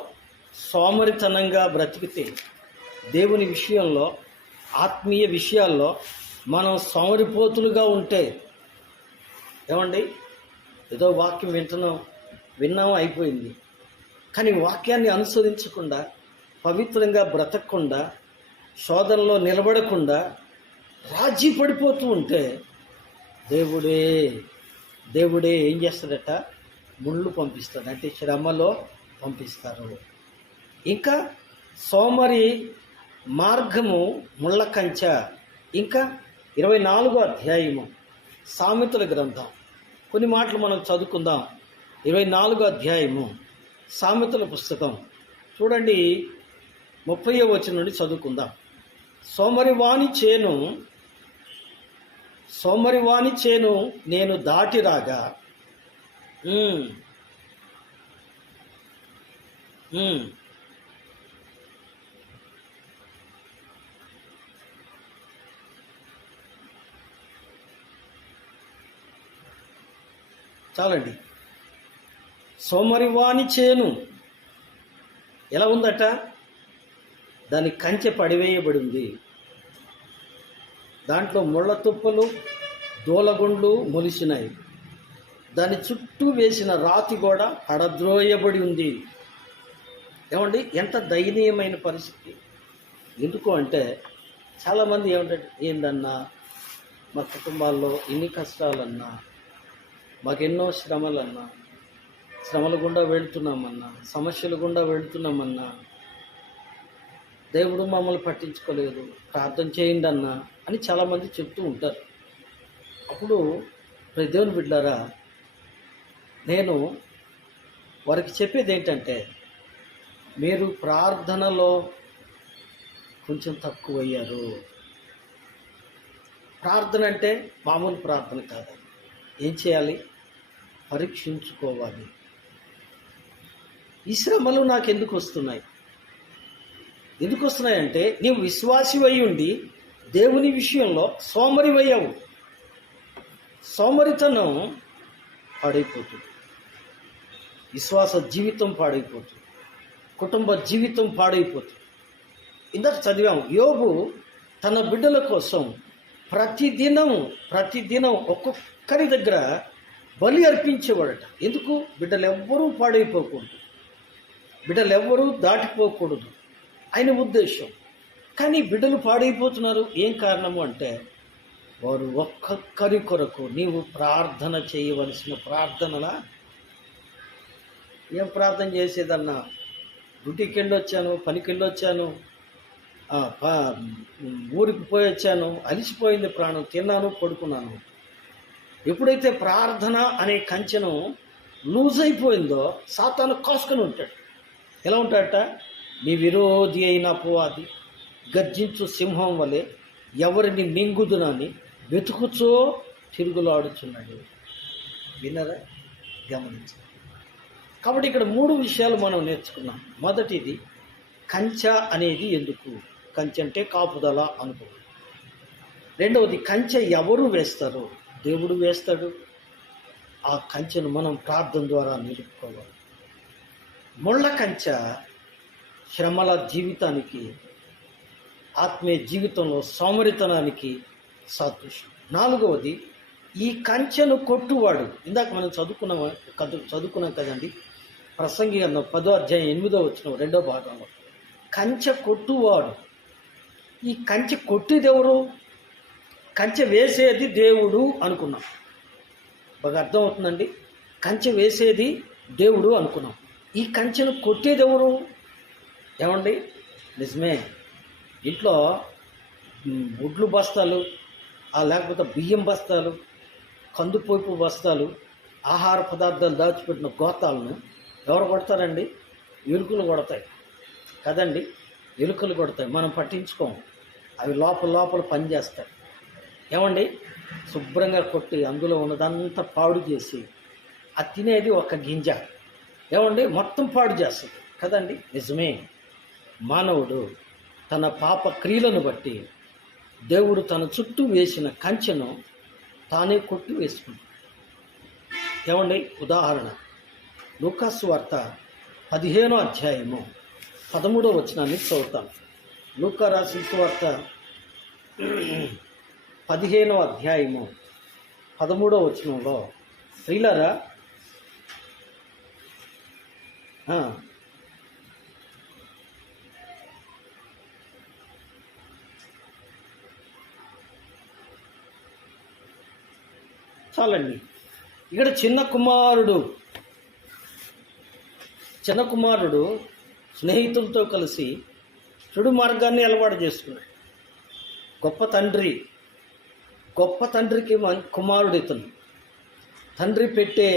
సోమరితనంగా బ్రతికితే, దేవుని విషయంలో ఆత్మీయ విషయాల్లో మనం సోమరిపోతులుగా ఉంటే, ఏమండి? ఏదో వాక్యం విన్నాము అయిపోయింది. కానీ వాక్యాన్ని అనుసరించకుండా, పవిత్రంగా బ్రతకకుండా, శోధనలో నిలబడకుండా రాజీ పడిపోతూ ఉంటే దేవుడే దేవుడే ఏం చేస్తాడట, ముళ్ళు పంపిస్తాడు, అంటే శ్రమలో పంపిస్తారు. ఇంకా సోమరి మార్గము ముళ్ళ కంచె. ఇంకా 24వ అధ్యాయము సామెతల గ్రంథం, కొన్ని మాటలు మనం చదువుకుందాం. 24వ అధ్యాయము సామెతల పుస్తకం చూడండి, 30వ వచనం నుండి చదువుకుందాం. సోమరివాని చేను నేను దాటి రాగా చాలండి. సోమరివాని చేను ఎలా ఉందట, దాని కంచె పడివేయబడి ఉంది, దాంట్లో ముళ్ళ తుప్పలు దూలగుండ్లు మొలిసినాయి, దాని చుట్టూ వేసిన రాతి కూడా పడద్రోయబడి ఉంది. ఏమండి, ఎంత దయనీయమైన పరిస్థితి. ఎందుకు అంటే చాలామంది ఏమంటారు, ఏందన్నా మా కుటుంబాల్లో ఎన్ని కష్టాలన్నా, మాకెన్నో శ్రమలన్నా, శ్రమల గుండా వెళుతున్నామన్నా, సమస్యల గుండా వెళుతున్నామన్నా, దేవుడు మమ్మల్ని పట్టించుకోలేదు, ప్రార్థన చేయండి అన్నా అని చాలామంది చెప్తూ ఉంటారు. అప్పుడు దేవుని బిడ్డలారా, నేను వారికి చెప్పేది ఏంటంటే, మీరు ప్రార్థనలో కొంచెం తక్కువయ్యారు. ప్రార్థన అంటే మామూలు ప్రార్థన కాదు. ఏం చేయాలి? పరీక్షించుకోవాలి. ఈ శ్రమలు నాకు ఎందుకు వస్తున్నాయి? ఎందుకు వస్తున్నాయంటే, నీవు విశ్వాసివై ఉండి దేవుని విషయంలో సోమరివయ్యావు. సోమరితనం పాడైపోతుంది, విశ్వాస జీవితం పాడైపోతుంది, కుటుంబ జీవితం పాడైపోతుంది. ఇందాక చదివాము, యోబు తన బిడ్డల కోసం ప్రతిదినం ఒక్కొక్కరి దగ్గర బలి అర్పించేవాడట. ఎందుకు? బిడ్డలెవ్వరూ పాడైపోకూడదు, బిడ్డలెవ్వరూ దాటిపోకూడదు ఆయన ఉద్దేశం. కానీ బిడ్డలు పాడైపోతున్నారు. ఏం కారణము అంటే, వారు ఒక్కొక్కరి కొరకు నీవు ప్రార్థన చేయవలసిన ప్రార్థనలా. ఏం ప్రార్థన చేసేదన్నా, డ్యూటీకి వెళ్ళొచ్చాను, పనికి వెళ్ళొచ్చాను, ఊరికి పోయి వచ్చాను, అలిసిపోయింది ప్రాణం, తిన్నాను, పడుకున్నాను. ఎప్పుడైతే ప్రార్థన అనే కంచెను లూజ్ అయిపోయిందో సాతాను కాసుకొని ఉంటాడు. ఎలా ఉంటాడట? నీ విరోధి అయిన అపవాది గర్జించు సింహం వలె ఎవరిని మింగుదునని వెతుకుచో తిరుగులాడుచున్నాడు. విన్నారా? గమనించండి. కాబట్టి ఇక్కడ 3 విషయాలు మనం నేర్చుకున్నాం. మొదటిది, కంచె అనేది ఎందుకు? కంచె అంటే కాపుదల అనుకో. రెండవది, కంచె ఎవరు వేస్తారు? దేవుడు వేస్తాడు. ఆ కంచెను మనం ప్రార్థన ద్వారా నిలుపుకోవాలి. ముళ్ళ కంచె శ్రమల జీవితానికి, ఆత్మీయ జీవితంలో సోమరితనానికి సాదృశ్యం. 4వది, ఈ కంచెను కొట్టువాడు. ఇందాక మనం చదువుకున్నాం కదండి, ప్రసంగి అన్న 10వ అధ్యాయం 8వ వచనం 2వ భాగంలో. కంచె కొట్టువాడు. ఈ కంచె కొట్టేది ఎవరు? కంచె వేసేది దేవుడు అనుకున్నాం. బాగా అర్థమవుతుందండి. కంచె వేసేది దేవుడు అనుకున్నాం. ఈ కంచెను కొట్టేది ఎవరు? ఏమండి, నిజమే. ఇంట్లో గుడ్లు బస్తాలు, లేకపోతే బియ్యం బస్తాలు, కందుపోపు బస్తాలు, ఆహార పదార్థాలు దాచిపెట్టిన గోతాలను ఎవరు కొడతారండి? ఎలుకలు కొడతాయి కదండి. ఎలుకలు కొడతాయి, మనం పట్టించుకోము. అవి లోపల పనిచేస్తాయి. ఏమండి, శుభ్రంగా కొట్టి అందులో ఉన్నదంతా పాడు చేసి అది తినేది ఒక గింజ. ఏమండి, మొత్తం పాడు చేస్తుంది కదండి. నిజమే. మానవుడు తన పాప క్రియలను బట్టి దేవుడు తన చుట్టూ వేసిన కంచెను తానే కొట్టి వేసుకుంటాడు. ఏమండి, ఉదాహరణ లూకాసు వార్త 15వ అధ్యాయము 13వ వచనాన్ని చదువుతాను. లూకా రాసిన సువార్త 15వ అధ్యాయము 13వ వచనంలో, ప్రియులారా, కష్టాలండి. ఇక్కడ చిన్న కుమారుడు స్నేహితులతో కలిసి చెడు మార్గాన్ని అలవాటు చేసుకున్నాడు. గొప్ప తండ్రికి కుమారుడు ఇతను. తండ్రి పెట్టే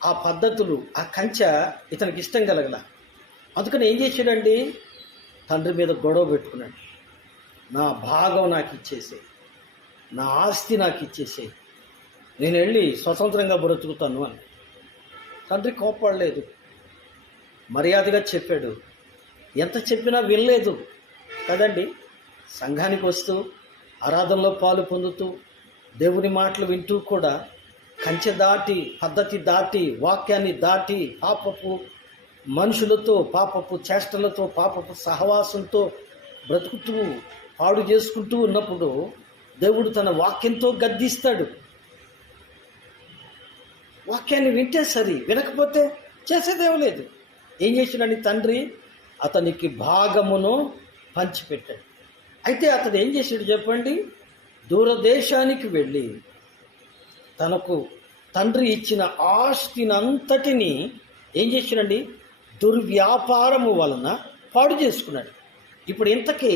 ఆ పద్ధతులు, ఆ కంచె ఇతనికి ఇష్టం కలగల. అందుకని ఏం చేశాడండి, తండ్రి మీద గొడవ పెట్టుకున్నాడు. నా భాగం నాకు ఇచ్చేసే, నా ఆస్తి నాకు ఇచ్చేసే, నేను వెళ్ళి స్వతంత్రంగా బ్రతుకుతాను అని. తండ్రి కోప్పడలేదు, మర్యాదగా చెప్పాడు. ఎంత చెప్పినా వినలేదు కదండి. సంఘానికి వస్తూ ఆరాధనలో పాలు పొందుతూ దేవుని మాటలు వింటూ కూడా కంచె దాటి, పద్ధతి దాటి, వాక్యాన్ని దాటి పాపపు మనుషులతో, పాపపు చేష్టలతో, పాపపు సహవాసంతో బ్రతుకుతూ పాడు చేసుకుంటూ ఉన్నప్పుడు దేవుడు తన వాక్యంతో గద్దిస్తాడు. వాక్యాన్ని వింటే సరి, వినకపోతే చేసేదేం లేదు. ఏం చేసినాడు తండ్రి, అతనికి భాగమును పంచిపెట్టాడు. అయితే అతడు ఏం చేశాడు చెప్పండి, దూరదేశానికి వెళ్ళి తనకు తండ్రి ఇచ్చిన ఆస్తినంతటిని ఏం చేశాడండి, దుర్వ్యాపారము వలన పాడు చేసుకున్నాడు. ఇప్పుడు ఇంతకీ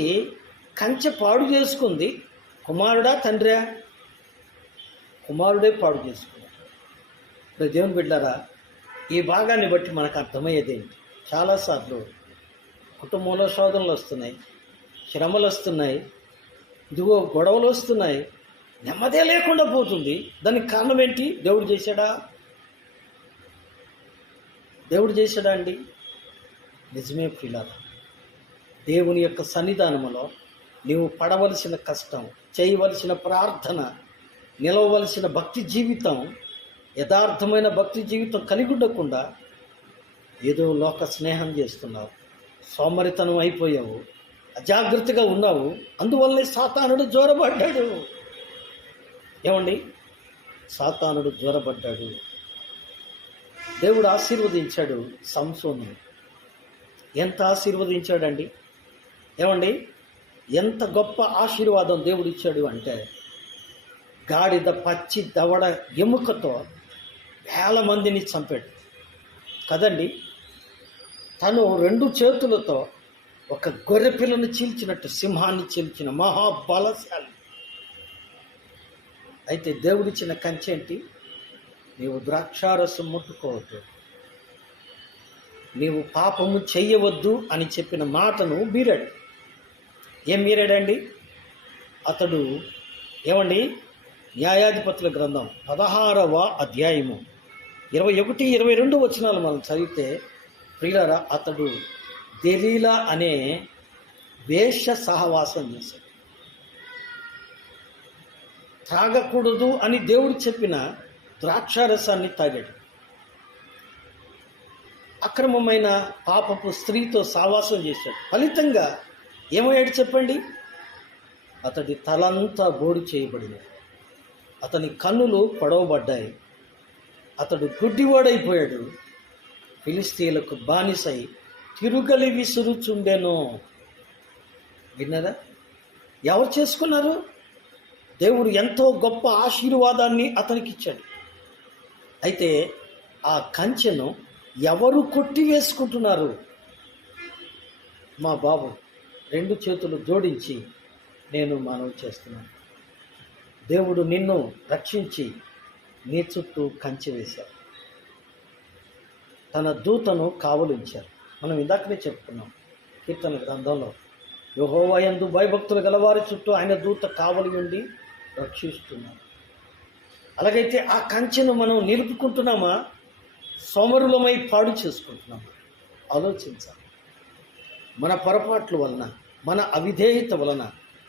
కంచె పాడు చేసుకుంది కుమారుడా తండ్రా? కుమారుడే పాడు చేసుకున్నాడు. ఇప్పుడు దేవుని బిడ్డారా, ఈ భాగాన్ని బట్టి మనకు అర్థమయ్యేది ఏంటి, చాలాసార్లు కుటుంబంలో శోధనలు వస్తున్నాయి, శ్రమలు వస్తున్నాయి, ఇదిగో గొడవలు వస్తున్నాయి, నెమ్మదే లేకుండా పోతుంది. దానికి కారణం ఏంటి? దేవుడు చేశాడా అండి? నిజమే ప్రియులారా, దేవుని యొక్క సన్నిధానములో నీవు పడవలసిన కష్టం, చేయవలసిన ప్రార్థన, నిలవవలసిన భక్తి జీవితం, యథార్థమైన భక్తి జీవితం కలిగి ఉండకుండా ఏదో లోక స్నేహం చేస్తున్నావు, సోమరితనం అయిపోయావు, అజాగ్రత్తగా ఉన్నావు. అందువల్లనే సాతానుడు జ్వరపడ్డాడు. ఏమండి, సాతానుడు జ్వరపడ్డాడు. దేవుడు ఆశీర్వదించాడు సంసోను. ఎంత ఆశీర్వదించాడండి, ఏమండి, ఎంత గొప్ప ఆశీర్వాదం దేవుడు ఇచ్చాడు అంటే, గాడిద పచ్చి దవడ ఎముకతో వేల మందిని చంపాడు కదండి. తను 2 చేతులతో ఒక గొర్రె పిల్లను చీల్చినట్టు సింహాన్ని చీల్చిన మహాబలశాలి. అయితే దేవుడిచ్చిన కంచె ఏంటి? నీవు ద్రాక్షారసం ముట్టుకోవద్దు, నీవు పాపము చెయ్యవద్దు అని చెప్పిన మాటను మీరాడు. ఏం మీరాడండి అతడు? ఏమండి, న్యాయాధిపతుల గ్రంథం 16వ అధ్యాయము 21, 22 వచనాలు మనం చదివితే ప్రియులారా, అతడు దెలీలా అనే వేశ్య సహవాసం చేశాడు. త్రాగకూడదు అని దేవుడు చెప్పిన ద్రాక్షారసాన్ని తాగాడు. అక్రమమైన పాపపు స్త్రీతో సహవాసం చేశాడు. ఫలితంగా ఏమయ్యాడు చెప్పండి? అతడి తలంతా బోడు చేయబడింది, అతని కన్నులు పొడవబడ్డాయి, అతడు గుడ్డివాడైపోయాడు, ఫిలిస్తీన్లకు బానిసై తిరుగలి విసురుచుండెను. విన్నారా? ఎవరు చేసుకున్నారు? దేవుడు ఎంతో గొప్ప ఆశీర్వాదాన్ని అతనికి ఇచ్చాడు. అయితే ఆ కంచెను ఎవరు కొట్టివేసుకుంటున్నారు? మా బాబు 2 చేతులు జోడించి నేను మనవి చేస్తున్నాను, దేవుడు నిన్ను రక్షించి నీ చుట్టూ కంచె వేశారు, తన దూతను కావలించారు. మనం ఇందాకనే చెప్పుకున్నాం కీర్తన గ్రంథంలో, యెహోవా యందు భయభక్తులు గలవారి చుట్టూ ఆయన దూత కావలి ఉండి రక్షిస్తున్నారు. అలాగైతే ఆ కంచెను మనం నిలుపుకుంటున్నామా, సోమరులమై పాడు చేసుకుంటున్నామా? ఆలోచించాలి. మన పొరపాట్ల వలన, మన అవిధేయత వలన,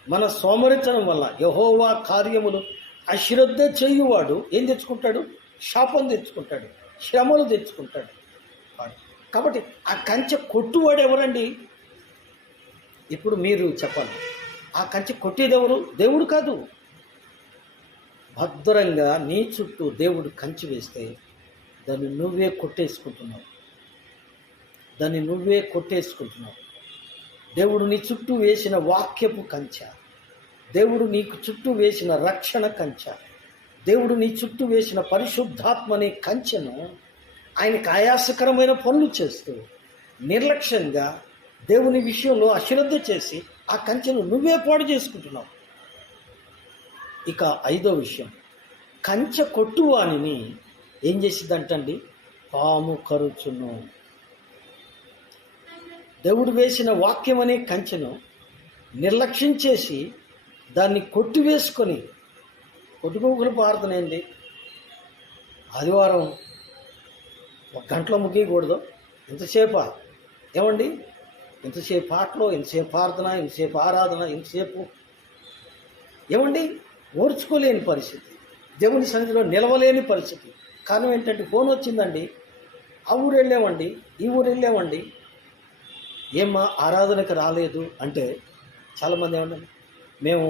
మన సోమరితనం వలన యెహోవా కార్యములు అశ్రద్ధ చేయువాడు ఏం తెచ్చుకుంటాడు? శాపం తెచ్చుకుంటాడు, శ్రమలు తెచ్చుకుంటాడు. కాబట్టి ఆ కంచె కొట్టువాడు ఎవరండి? ఇప్పుడు మీరు చెప్పాలి, ఆ కంచె కొట్టేది ఎవరు? దేవుడు కాదు. భద్రంగా నీ చుట్టూ దేవుడు కంచె వేస్తే దాన్ని నువ్వే కొట్టేసుకుంటున్నావు, దేవుడు నీ చుట్టూ వేసిన వాక్యపు కంచె, దేవుడు నీకు చుట్టూ వేసిన రక్షణ కంచె, దేవుడు నీ చుట్టూ వేసిన పరిశుద్ధాత్మ అనే కంచెను ఆయనకు ఆయాసకరమైన పనులు చేస్తూ నిర్లక్ష్యంగా దేవుని విషయంలో అశ్రద్ధ చేసి ఆ కంచెను నువ్వే పాడు చేసుకుంటున్నావు. ఇక 5వ విషయం, కంచె కొట్టువానిని ఏం చేసిద్దంటండి? పాము కరుచును. దేవుడు వేసిన వాక్యం అనే కంచెను నిర్లక్ష్యం చేసి దాన్ని కొట్టివేసుకొని కొట్టుకోగలు ప్రార్థనేంటి? ఆదివారం 1 గంటలో ముగియకూడదు. ఎంతసేపా? ఏమండి, ఎంతసేపు పాటలో, ఎంతసేపు ప్రార్థన, ఎంతసేపు ఆరాధన, ఎంతసేపు ఏమండి, ఓర్చుకోలేని పరిస్థితి, దేవుని సన్నిధిలో నిలవలేని పరిస్థితి. కారణం ఏంటంటే ఫోన్ వచ్చిందండి, ఆ ఊరు వెళ్ళామండి, ఈ ఊరు వెళ్ళామండి, ఏమ్మా ఆరాధనకు రాలేదు అంటే చాలామంది ఏమండి, మేము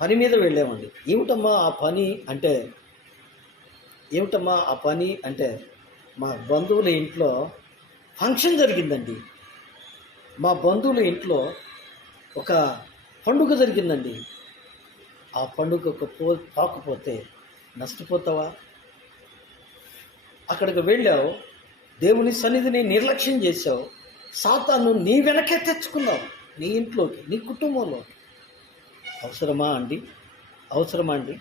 పని మీద వెళ్ళామండి. ఏమిటమ్మా ఆ పని అంటే, మా బంధువుల ఇంట్లో ఫంక్షన్ జరిగిందండి, మా బంధువుల ఇంట్లో ఒక పండుగ జరిగిందండి, ఆ పండుగకు పోకపోతే నష్టపోతావా? అక్కడికి వెళ్ళావు, దేవుని సన్నిధిని నిర్లక్ష్యం చేసావు, సాతాను నీ వెనకే తెచ్చుకున్నావు, నీ ఇంట్లోకి, నీ కుటుంబంలోకి. అవసరమా అండి?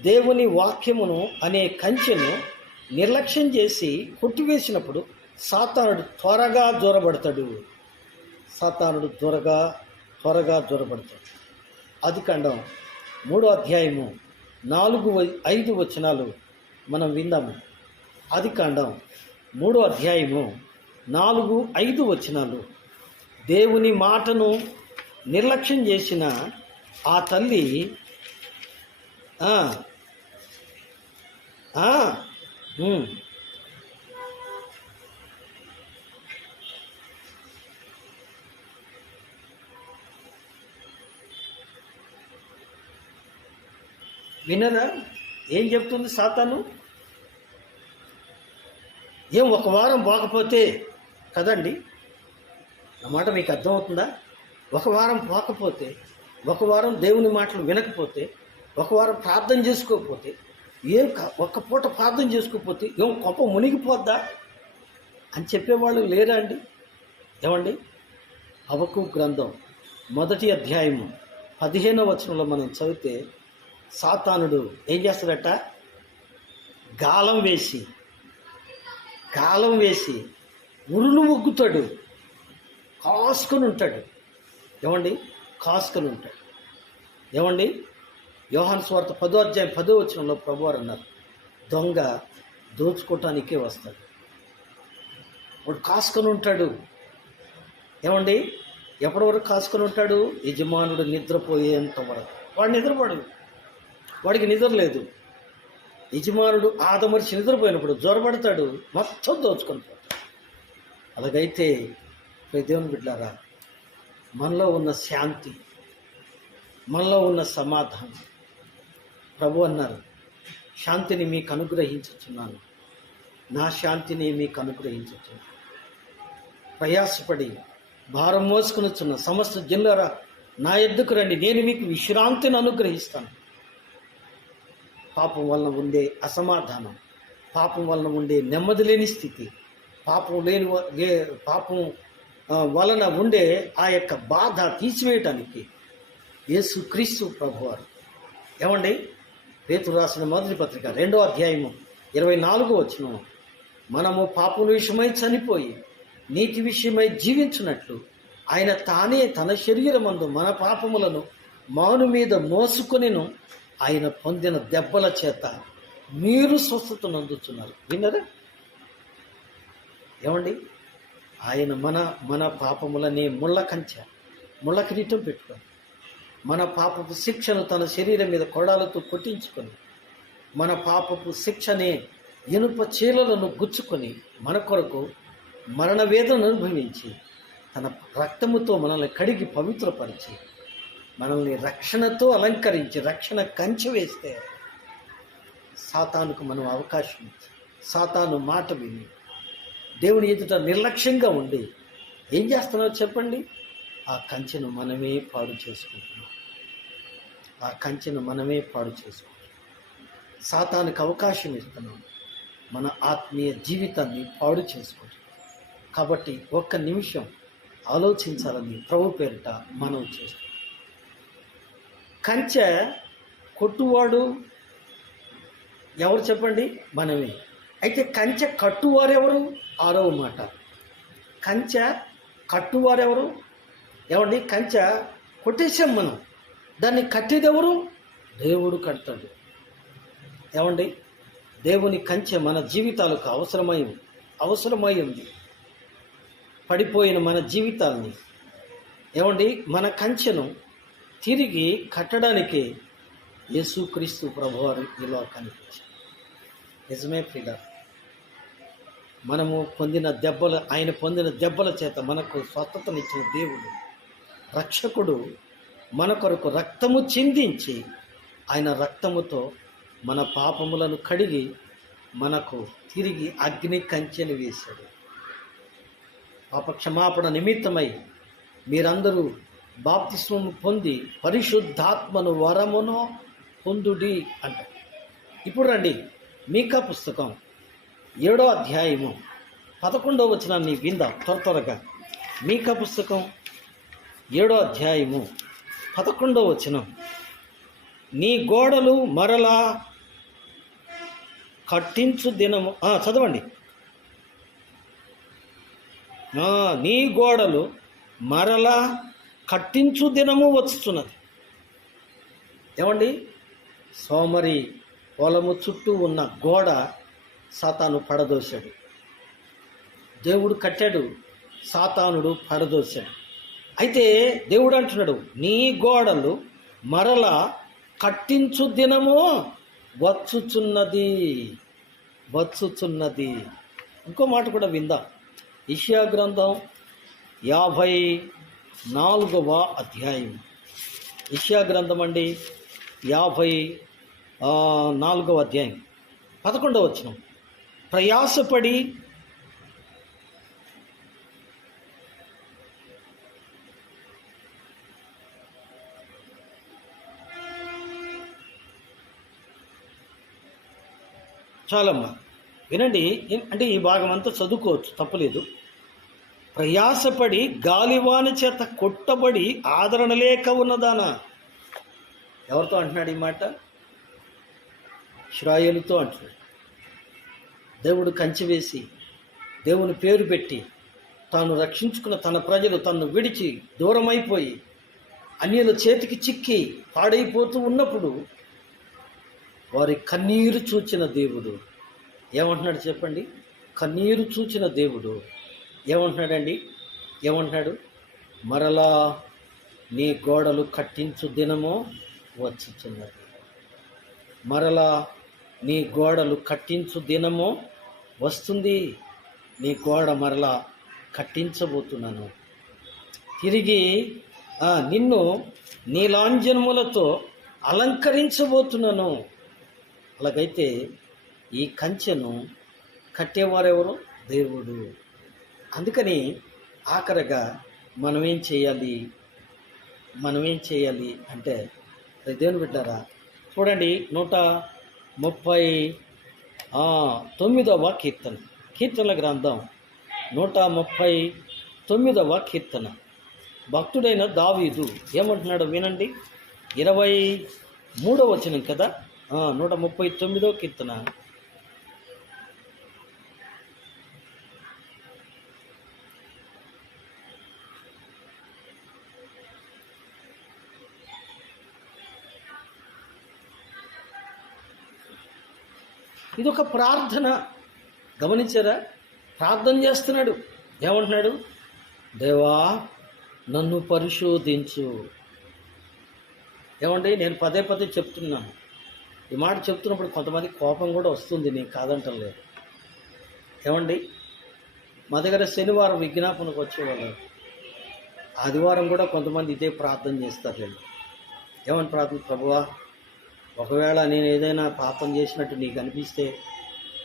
దేవుని వాక్యమును అనే కంచెను నిర్లక్ష్యం చేసి కొట్టివేసినప్పుడు సాతానుడు త్వరగా జ్వరబడతాడు. ఆదికాండం 3వ అధ్యాయము 4-5 వచనాలు మనం విందాము. ఆదికాండం 3వ అధ్యాయము 4-5 వచనాలు. దేవుని మాటను నిర్లక్ష్యం చేసిన ఆ తల్లి వినరా ఏం చెప్తుంది సాతాను? ఏం 1 వారం పోకపోతే కదండి, ఆ మాట మీకు అర్థమవుతుందా? 1 వారం పోకపోతే, 1 వారం దేవుని మాటలు వినకపోతే, 1 వారం ప్రార్థన చేసుకోకపోతే, ఒక్క పూట ప్రార్థన చేసుకోకపోతే ఏం కొంప మునిగిపోద్దా అని చెప్పేవాళ్ళు లేరా అండి? ఏమండి, హబక్కూకు గ్రంథం 1వ అధ్యాయము 15వ వచనంలో మనం చదివితే సాతానుడు ఏం చేస్తాడట? గాలం వేసి ఉరులు మొగ్గుతాడు, కాసుకొని ఉంటాడు. ఏమండి, యోహాను సువార్త 10వ అధ్యాయం 10వ వచనంలో ప్రభువారు అన్నారు, దొంగ దోచుకోవటానికే వస్తాడు, వాడు కాసుకొని ఉంటాడు. ఏమండి, ఎప్పటి వరకు కాసుకొని ఉంటాడు? యజమానుడు నిద్రపోయేంత వరకు. వాడు నిద్రపోడు, వాడికి నిద్ర లేదు. యజమానుడు ఆదమరిచి నిద్రపోయినప్పుడు జ్వరపడతాడు, మొత్తం దోచుకొని పోతాడు. అలాగైతే దేవుని బిడ్డలారా, మనలో ఉన్న శాంతి, మనలో ఉన్న సమాధానం, ప్రభు అన్నారు, శాంతిని మీకు అనుగ్రహించుచున్నాను, నా శాంతిని మీకు అనుగ్రహించుచున్నాను. ప్రయాసపడి భారం మోసుకునిచున్న సమస్త జనులారా నా యొద్దకు రండి, నేను మీకు విశ్రాంతిని అనుగ్రహిస్తాను. పాపం వలన ఉండే అసమాధానం, పాపం వలన ఉండే నెమ్మది లేని స్థితి, పాపం వలన ఉండే ఆ యొక్క బాధ తీసివేయటానికి యేసుక్రీస్తు ప్రభువారు. ఏమండి, పేతురు రాసిన మొదటి పత్రిక 2వ అధ్యాయము 24వ వచనం, మనము పాపం విషయమై చనిపోయి నీతి విషయమై జీవించున్నట్లు ఆయన తానే తన శరీరమందు మన పాపములను మాను మీద మోసుకొనిను, ఆయన పొందిన దెబ్బల చేత మీరు స్వస్థతను అందుతున్నారు. విన్నారా? ఏమండి, ఆయన మన పాపములనే ముళ్ళ కిరీటం పెట్టుకొని, మన పాపపు శిక్షను తన శరీరం మీద కొడాలతో కొట్టించుకొని, మన పాపపు శిక్షనే ఇనుప చీలలను గుచ్చుకొని మన కొరకు మరణ వేదన అనుభవించి తన రక్తముతో మనల్ని కడిగి పవిత్రపరిచి మనల్ని రక్షణతో అలంకరించి రక్షణ కంచె వేస్తే సాతానుకు మనం అవకాశం ఇచ్చి, సాతాను మాట విని దేవుని ఎదుట నిర్లక్ష్యంగా ఉండి ఏం చేస్తున్నారో చెప్పండి? ఆ కంచెను మనమే పాడు చేసుకుంటున్నాం. ఆ కంచెను మనమే పాడు చేసుకోవాలి. సాతానికి అవకాశం ఇస్తున్నాం మన ఆత్మీయ జీవితాన్ని పాడు చేసుకోవాలి. కాబట్టి ఒక్క నిమిషం ఆలోచించాలని ప్రభు పేరిట మనం చేస్తాం. కంచె కొట్టువాడు ఎవరు చెప్పండి? మనమే. అయితే కంచె కట్టువారెవరు? 6వ మాట. కంచె కట్టువారెవరు? ఏమండి? కంచె కొట్టేసాం మనం, దాన్ని కట్టేదెవరు? దేవుడు కడతాడు. ఏమండి? దేవుని కంచె మన జీవితాలకు అవసరమై ఉంది. పడిపోయిన మన జీవితాల్ని, ఏమండి, మన కంచెను తిరిగి కట్టడానికి యేసుక్రీస్తు ప్రభువారు ఈ లోకానికి వచ్చారు. నిజమే ప్రియుడా, మనము ఆయన పొందిన దెబ్బల చేత మనకు స్వస్థతనిచ్చిన దేవుడు, రక్షకుడు మన కొరకు రక్తము చిందించి ఆయన రక్తముతో మన పాపములను కడిగి మనకు తిరిగి అగ్ని కంచెను వేశాడు. పాప క్షమాపణ నిమిత్తమై మీరందరూ బాప్తిస్మము పొంది పరిశుద్ధాత్మను వరమును పొందుడి అంట. ఇప్పుడు రండి, మీకా పుస్తకం 7వ అధ్యాయము 11వ వచనాన్ని విందాం త్వరగా. మీకా పుస్తకం 7వ అధ్యాయము 11వ వచనం. నీ గోడలు మరలా కట్టించు దినము, చదవండి. నీ గోడలు మరలా కట్టించు దినము వచ్చుతున్నది. ఏమండి? సోమరి పొలము చుట్టూ ఉన్న గోడ సాతాను పడదోశాడు. దేవుడు కట్టాడు, సాతానుడు పడదోశాడు. అయితే దేవుడు అంటున్నాడు, నీ గోడలు మరలా కట్టించు దినము వచ్చుచున్నది. ఇంకో మాట కూడా విందాం. యెషయా గ్రంథం 54వ అధ్యాయం. యెషయా గ్రంథం అండి 54వ అధ్యాయం 11వ వచనం. ప్రయాసపడి చాలమ్మా వినండి, అంటే ఈ భాగం అంతా చదువుకోవచ్చు, తప్పలేదు. ప్రయాసపడి గాలివాని చేత కొట్టబడి ఆదరణ లేక ఉన్నదానా. ఎవరితో అంటున్నాడు ఈ మాట? ఇశ్రాయేలుతో అంటున్నాడు. దేవుడు కంచె వేసి, దేవుని పేరు పెట్టి, తాను రక్షించుకున్న తన ప్రజలు తను విడిచి దూరమైపోయి అన్యుల చేతికి చిక్కి పాడైపోతూ ఉన్నప్పుడు వారి కన్నీరు చూచిన దేవుడు ఏమంటున్నాడు చెప్పండి? కన్నీరు చూచిన దేవుడు ఏమంటున్నాడండి? ఏమంటున్నాడు? మరలా నీ గోడలు కట్టించు దినము వచ్చుచున్నది. మరలా నీ గోడలు కట్టించు దినము వస్తుంది. నీ గోడ మరలా కట్టించబోతున్నాను. తిరిగి నిన్ను నీలాంజనములతో అలంకరించబోతున్నాను. అలాగైతే ఈ కంచెను కట్టేవారెవరు? దేవుడు. అందుకని ఆఖరగా మనమేం చేయాలి అంటే, దేవుని బిడ్డారా చూడండి, 139వ కీర్తనల గ్రంథం 139వ కీర్తన. భక్తుడైన దావీదు ఏమంటున్నాడో వినండి. 23వ వచనం కదా, 139వ కీర్తన. ఇదొక ప్రార్థన. గమనించారా? ప్రార్థన చేస్తున్నాడు. ఏమంటున్నాడు? దేవా నన్ను పరిశోధించు. ఏమండి, నేను పదే చెప్తున్నాను. ఈ మాట చెప్తున్నప్పుడు కొంతమంది కోపం కూడా వస్తుంది, నేను కాదంటలేదు. ఏమండి, మా దగ్గర శనివారం విజ్ఞాపనకు వచ్చేవాళ్ళు, ఆదివారం కూడా కొంతమంది ఇదే ప్రార్థన చేస్తారులేండి. ఏమని ప్రార్థన? ప్రభువా, ఒకవేళ నేను ఏదైనా పాపం చేసినట్టు నీకు అనిపిస్తే,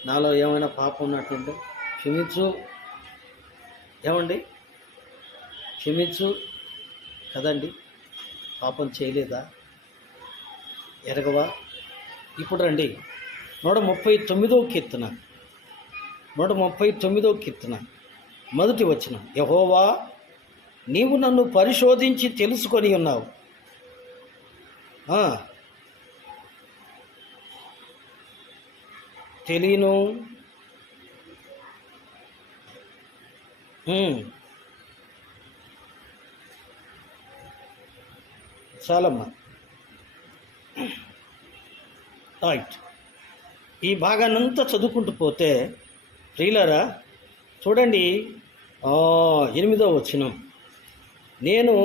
నాలో ఏమైనా పాపం ఉన్నట్టుంటే క్షమించు. ఏమండి, క్షమించు కదండి. పాపం చేయలేదా? ఎరగవా? ఇప్పుడు రండి 139వ కీర్తన 139వ కీర్తన మొదటి వచనం. యెహోవా, నీవు నన్ను పరిశోధించి తెలుసుకొని ఉన్నావు. తెలియను. చాలమ్మా. రైట్. ఈ భాగాన్నంతా చదువుకుంటూ పోతే ప్రియులారా చూడండి, 8వ వచనం. నేను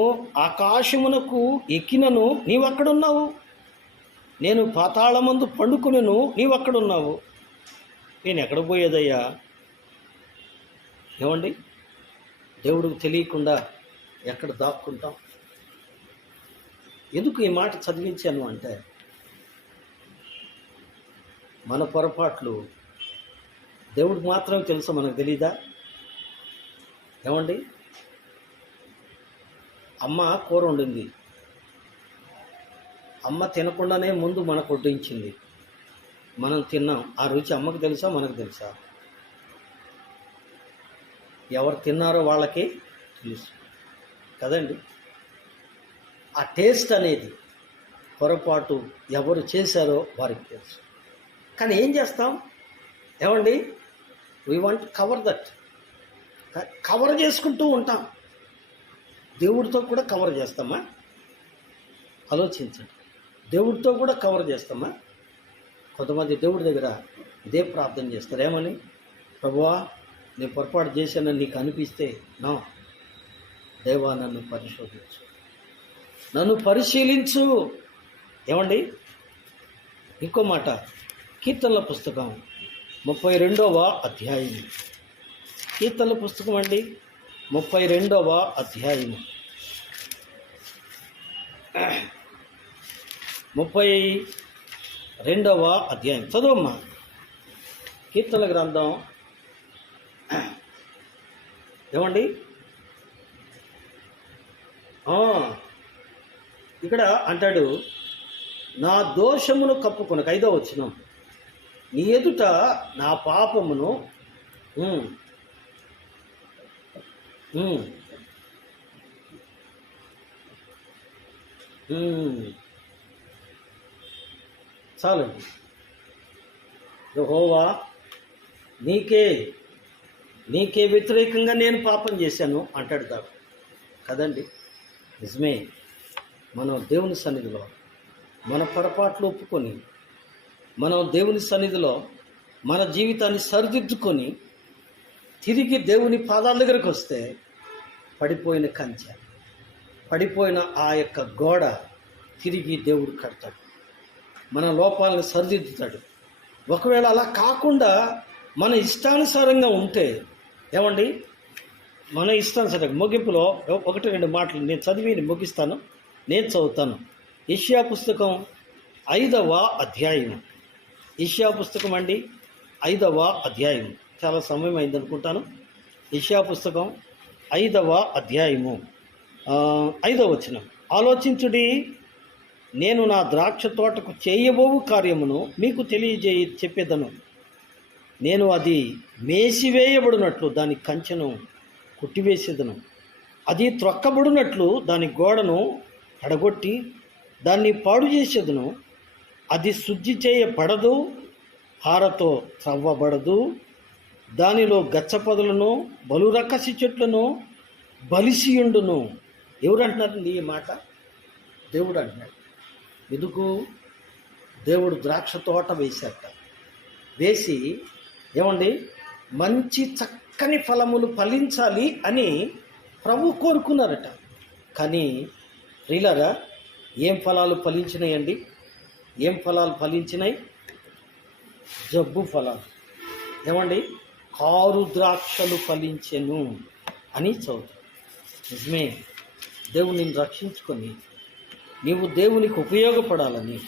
ఆకాశమునకు ఎక్కినను నీవక్కడున్నావు, నేను పాతాళమందు పండుకునను నీవక్కడున్నావు. నేను ఎక్కడ పోయేదయ్యా? ఏమండి, దేవుడికి తెలియకుండా ఎక్కడ దాక్కుంటాం? ఎందుకు ఈ మాట చదివించాను అంటే, మన పొరపాట్లు దేవుడికి మాత్రమే తెలుసు, మనకు తెలీదా? ఏమండి, అమ్మ కూర వండింది, అమ్మ తినకుండానే ముందు మనకు వడ్డించింది, మనం తిన్నాం. ఆ రుచి అమ్మకు తెలుసా, మనకు తెలుసా? ఎవరు తిన్నారో వాళ్ళకి తెలుసు కదండి. ఆ టేస్ట్ అనేది పొరపాటు ఎవరు చేశారో వారికి తెలుసు. కానీ ఏం చేస్తాం? ఏమండి, we want cover that, cover చేసుకుంటూ ఉంటాం. దేవుడితో కూడా కవర్ చేస్తామా? ఆలోచించండి. దేవుడితో కూడా కవర్ చేస్తామా? కొంతమంది దేవుడి దగ్గర ఇదే ప్రార్థన చేస్తారు. ఏమని? ప్రభువా, నేను పొరపాటు చేశానని నీకు అనిపిస్తే నా దేవా నన్ను పరిశోధించు, నన్ను పరిశీలించు. ఏమండి, ఇంకో మాట, కీర్తనల పుస్తకం 32వ అధ్యాయం. కీర్తనల పుస్తకం అండి 32వ అధ్యాయం 32వ అధ్యాయం చదువమ్మా. కీర్తనల గ్రంథం ఏమండి, ఇక్కడ అంటాడు, నా దోషమును కప్పుకొనక. 5వ వచనం, నీ ఎదుట నా పాపమును చాలండి. యెహోవా, నీకే వ్యతిరేకంగా నేను పాపం చేశాను అంటాడు దాడు కదండి. నిజమే. మనం దేవుని సన్నిధిలో మన పొరపాట్లు ఒప్పుకొని, మనం దేవుని సన్నిధిలో మన జీవితాన్ని సరిదిద్దుకొని తిరిగి దేవుని పాదాల దగ్గరకు వస్తే పడిపోయిన కంచె, పడిపోయిన ఆ యొక్క గోడ తిరిగి దేవుడు కడతాడు, మన లోపాలను సరిదిద్దుతాడు. ఒకవేళ అలా కాకుండా మన ఇష్టానుసారంగా ఉంటే, ఏమండి, మన ఇష్టానుసారంగా ముగింపులో 1-2 మాటలు నేను చదివి ముగిస్తాను, నేను చదువుతాను. యెషయా పుస్తకం 5వ అధ్యాయం. యెషయా పుస్తకం అండి 5వ అధ్యాయం. చాలా సమయం అయింది అనుకుంటాను. యెషయా పుస్తకం 5వ అధ్యాయము 5వ వచనం. ఆలోచించుడి, నేను నా ద్రాక్ష తోటకు చేయబోవు కార్యమును మీకు చెప్పేదను. నేను అది మేసివేయబడినట్లు దాని కంచెను కుట్టివేసేదను, అది త్రొక్కబడినట్లు దాని గోడను పడగొట్టి దాన్ని పాడు చేసేదను. అది శుద్ధి చేయబడదు, హారతో త్రవ్వబడదు. దానిలో గచ్చపొదలను బలురక్కసి చెట్లను బలిసియుండును. ఎవరు అంటున్నారండి ఈ మాట? దేవుడు అంటున్నాడు. ఎందుకు? దేవుడు ద్రాక్ష తోట వేశాట. వేసి ఏమండి, మంచి చక్కని ఫలములు ఫలించాలి అని ప్రభు కోరుకున్నారట. కానీ ప్రియులారా, ఏం ఫలాలు ఫలించినాయండి? ఏం ఫలాలు ఫలించినాయి? జబ్బు ఫలాలు. ఏమండి, కారు ద్రాక్షలు ఫలించెను అని చదువు. నిజమే. దేవుని రక్షించుకొని నీవు దేవునికి ఉపయోగపడాలని,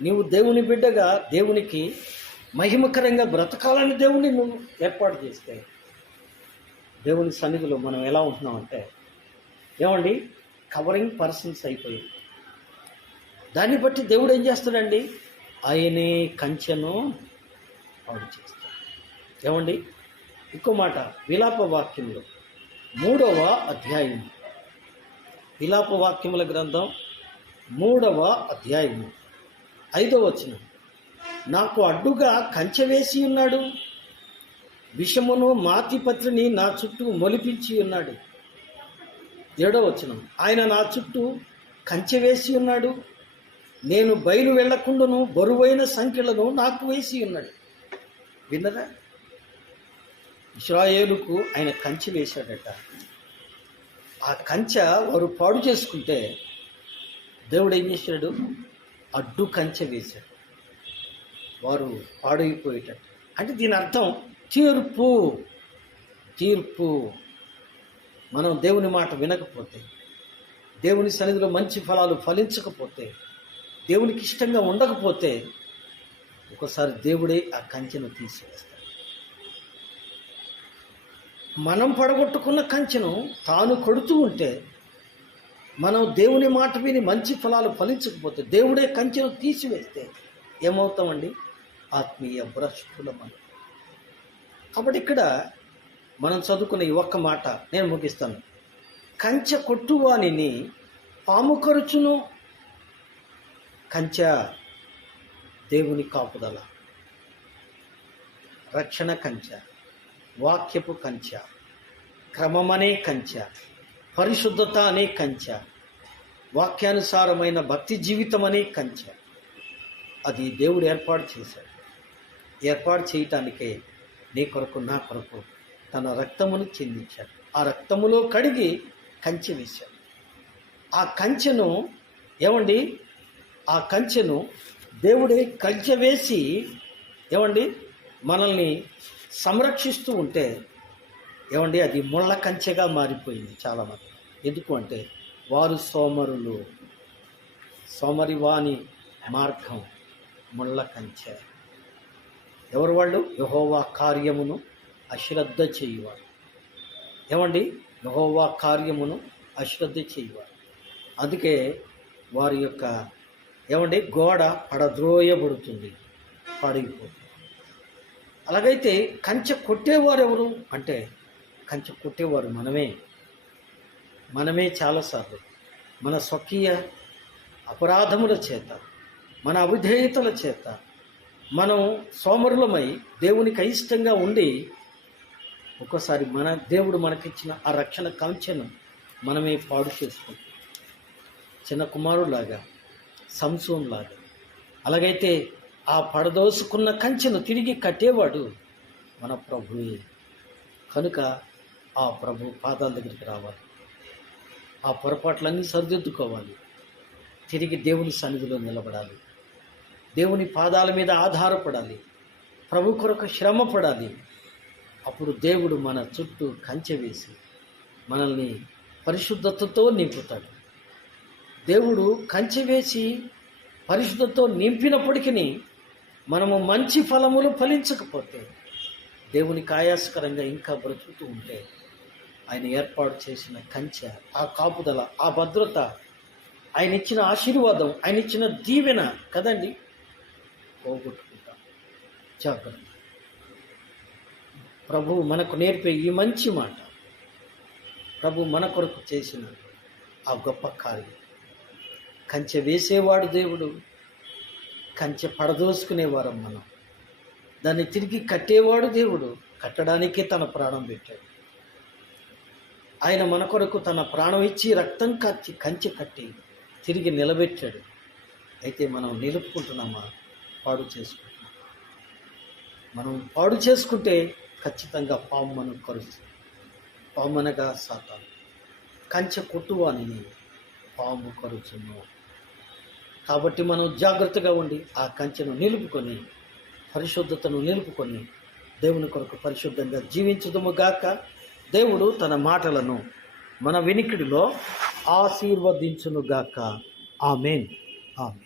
నీవు దేవుని బిడ్డగా దేవునికి మహిమకరంగా బ్రతకాలని దేవుని నువ్వు ఏర్పాటు చేస్తే, దేవుని సన్నిధిలో మనం ఎలా ఉంటున్నామంటే, ఏమండి, కవరింగ్ పర్సన్స్ అయిపోయింది. దాన్ని బట్టి దేవుడు ఏం చేస్తాడండి? ఆయనే కంచెను పాడు చేస్తాడు. ఏమండి, ఇంకో మాట విలాప వాక్యంలో 3వ అధ్యాయం, విలాప వాక్యముల గ్రంథం 3వ అధ్యాయము 5వ వచనం. నాకు అడ్డుగా కంచె వేసి ఉన్నాడు, విషమును మాతిపత్రిని నా చుట్టూ మొలిపించి ఉన్నాడు. 7వ వచనం. ఆయన నా చుట్టూ కంచె వేసి ఉన్నాడు, నేను బయలు వెళ్లకుండాను బరువైన సంఖ్యలను నాకు వేసి ఉన్నాడు. విన్నరా? ఇశ్రాయేలుకు ఆయన కంచె వేశాడట. ఆ కంచె వారు పాడు చేసుకుంటే దేవుడు ఏం చేశాడు? అడ్డు కంచె వేశాడు, వారు పాడైపోయేటట్టు. అంటే దీని అర్థం తీర్పు. తీర్పు. మనం దేవుని మాట వినకపోతే, దేవుని సన్నిధిలో మంచి ఫలాలు ఫలించకపోతే, దేవునికి ఇష్టంగా ఉండకపోతే ఒకసారి దేవుడే ఆ కంచెను తీసివేస్తాడు. మనం పడగొట్టుకున్న కంచెను తాను కొడుతూ ఉంటే, మనం దేవుని మాట విని మంచి ఫలాలు ఫలించకపోతే, దేవుడే కంచెను తీసివేస్తే ఏమవుతామండి? ఆత్మీయ భ్రష్టులమని. కాబట్టి ఇక్కడ మనం చదువుకున్న ఈ ఒక్క మాట నేను ముగిస్తాను. కంచె కొట్టువానిని పాము కరుచును. కంచె దేవుని కాపుదల, రక్షణ కంచె, వాక్యపు కంచె, క్రమమనే కంచె, పరిశుద్ధత అనే కంచె, వాక్యానుసారమైన భక్తి జీవితం అనే కంచె. అది దేవుడు ఏర్పాటు చేశాడు. ఏర్పాటు చేయటానికే నీ కొరకు నా కొరకు తన రక్తమును చెందించాడు. ఆ రక్తములో కడిగి కంచె వేశాడు. ఆ కంచెను ఏమండి, ఆ కంచెను దేవుడే కంచె వేసి ఏమండి మనల్ని సంరక్షిస్తూ ఉంటే ఏమండి అది ముళ్ళ కంచెగా మారిపోయింది చాలామంది. ఎందుకు అంటే వారు సోమరులు. సోమరివాని మార్గం ముళ్ళ కంచె. ఎవరు వాళ్ళు? యెహోవా కార్యమును అశ్రద్ధ చేయువారు. ఏమండి, యెహోవా కార్యమును అశ్రద్ధ చేయువారు. అందుకే వారి యొక్క ఏమండి గోడ పడద్రోయబడుతుంది, పాడైపోతుంది. అలాగైతే కంచె కొట్టేవారు ఎవరు అంటే, కంచె కొట్టేవారు మనమే చాలాసార్లు మన స్వకీయ అపరాధముల చేత, మన అవిధేయతల చేత మనం సోమరులమై దేవునికి అయిష్టంగా ఉండి ఒక్కోసారి మన దేవుడు మనకిచ్చిన ఆ రక్షణ కంచెను మనమే పాడు చేసుకుంటాం. చిన్న కుమారులాగా, సంసోన్లాగా. అలాగైతే ఆ పడదోసుకున్న కంచెను తిరిగి కట్టేవాడు మన ప్రభువే. కనుక ఆ ప్రభు పాదాల దగ్గరికి రావాలి, ఆ పొరపాట్లన్నీ సరిదిద్దుకోవాలి, తిరిగి దేవుని సన్నిధిలో నిలబడాలి, దేవుని పాదాల మీద ఆధారపడాలి, ప్రభు కొరకు శ్రమ పడాలి. అప్పుడు దేవుడు మన చుట్టూ కంచె వేసి మనల్ని పరిశుద్ధతతో నింపుతాడు. దేవుడు కంచె వేసి పరిశుద్ధతతో నింపినప్పటికీ మనము మంచి ఫలములు ఫలించకపోతే, దేవునికి ఆయాసకరంగా ఇంకా బ్రతుకుతూ ఉంటే, ఆయన ఏర్పాటు చేసిన కంచె, ఆ కాపుదల, ఆ భద్రత, ఆయన ఇచ్చిన ఆశీర్వాదం, ఆయన ఇచ్చిన దీవెన కదండి, పోగొట్టుకుంటాం. జాగ్రత్త. ప్రభువు మనకు నేర్పే ఈ మంచి మాట, ప్రభు మన కొరకు చేసిన ఆ గొప్ప కార్యం. కంచె వేసేవాడు దేవుడు, కంచె పడదోసుకునేవారం మనం. దాన్ని తిరిగి కట్టేవాడు దేవుడు, కట్టడానికే తన ప్రాణం పెట్టాడు. ఆయన మన కొరకు తన ప్రాణం ఇచ్చి రక్తం కాచి కంచె కట్టి తిరిగి నిలబెట్టాడు. అయితే మనం నిలుపుకుంటున్నామా? పాడు చేసుకుంటున్నాం. మనం పాడు చేసుకుంటే ఖచ్చితంగా పాము మనం కరుస్తుంది. పాము అనగా సాతాను. కంచె కొట్టువానిని పాము కరుచును. కాబట్టి మనం జాగ్రత్తగా ఉండి ఆ కంచెను నిలుపుకొని, పరిశుద్ధతను నిలుపుకొని దేవుని కొరకు పరిశుద్ధంగా జీవించుదుము గాక. దేవుడు తన మాటలను మన వినికిడిలో ఆశీర్వదించును గాక. ఆమేన్. ఆమేన్.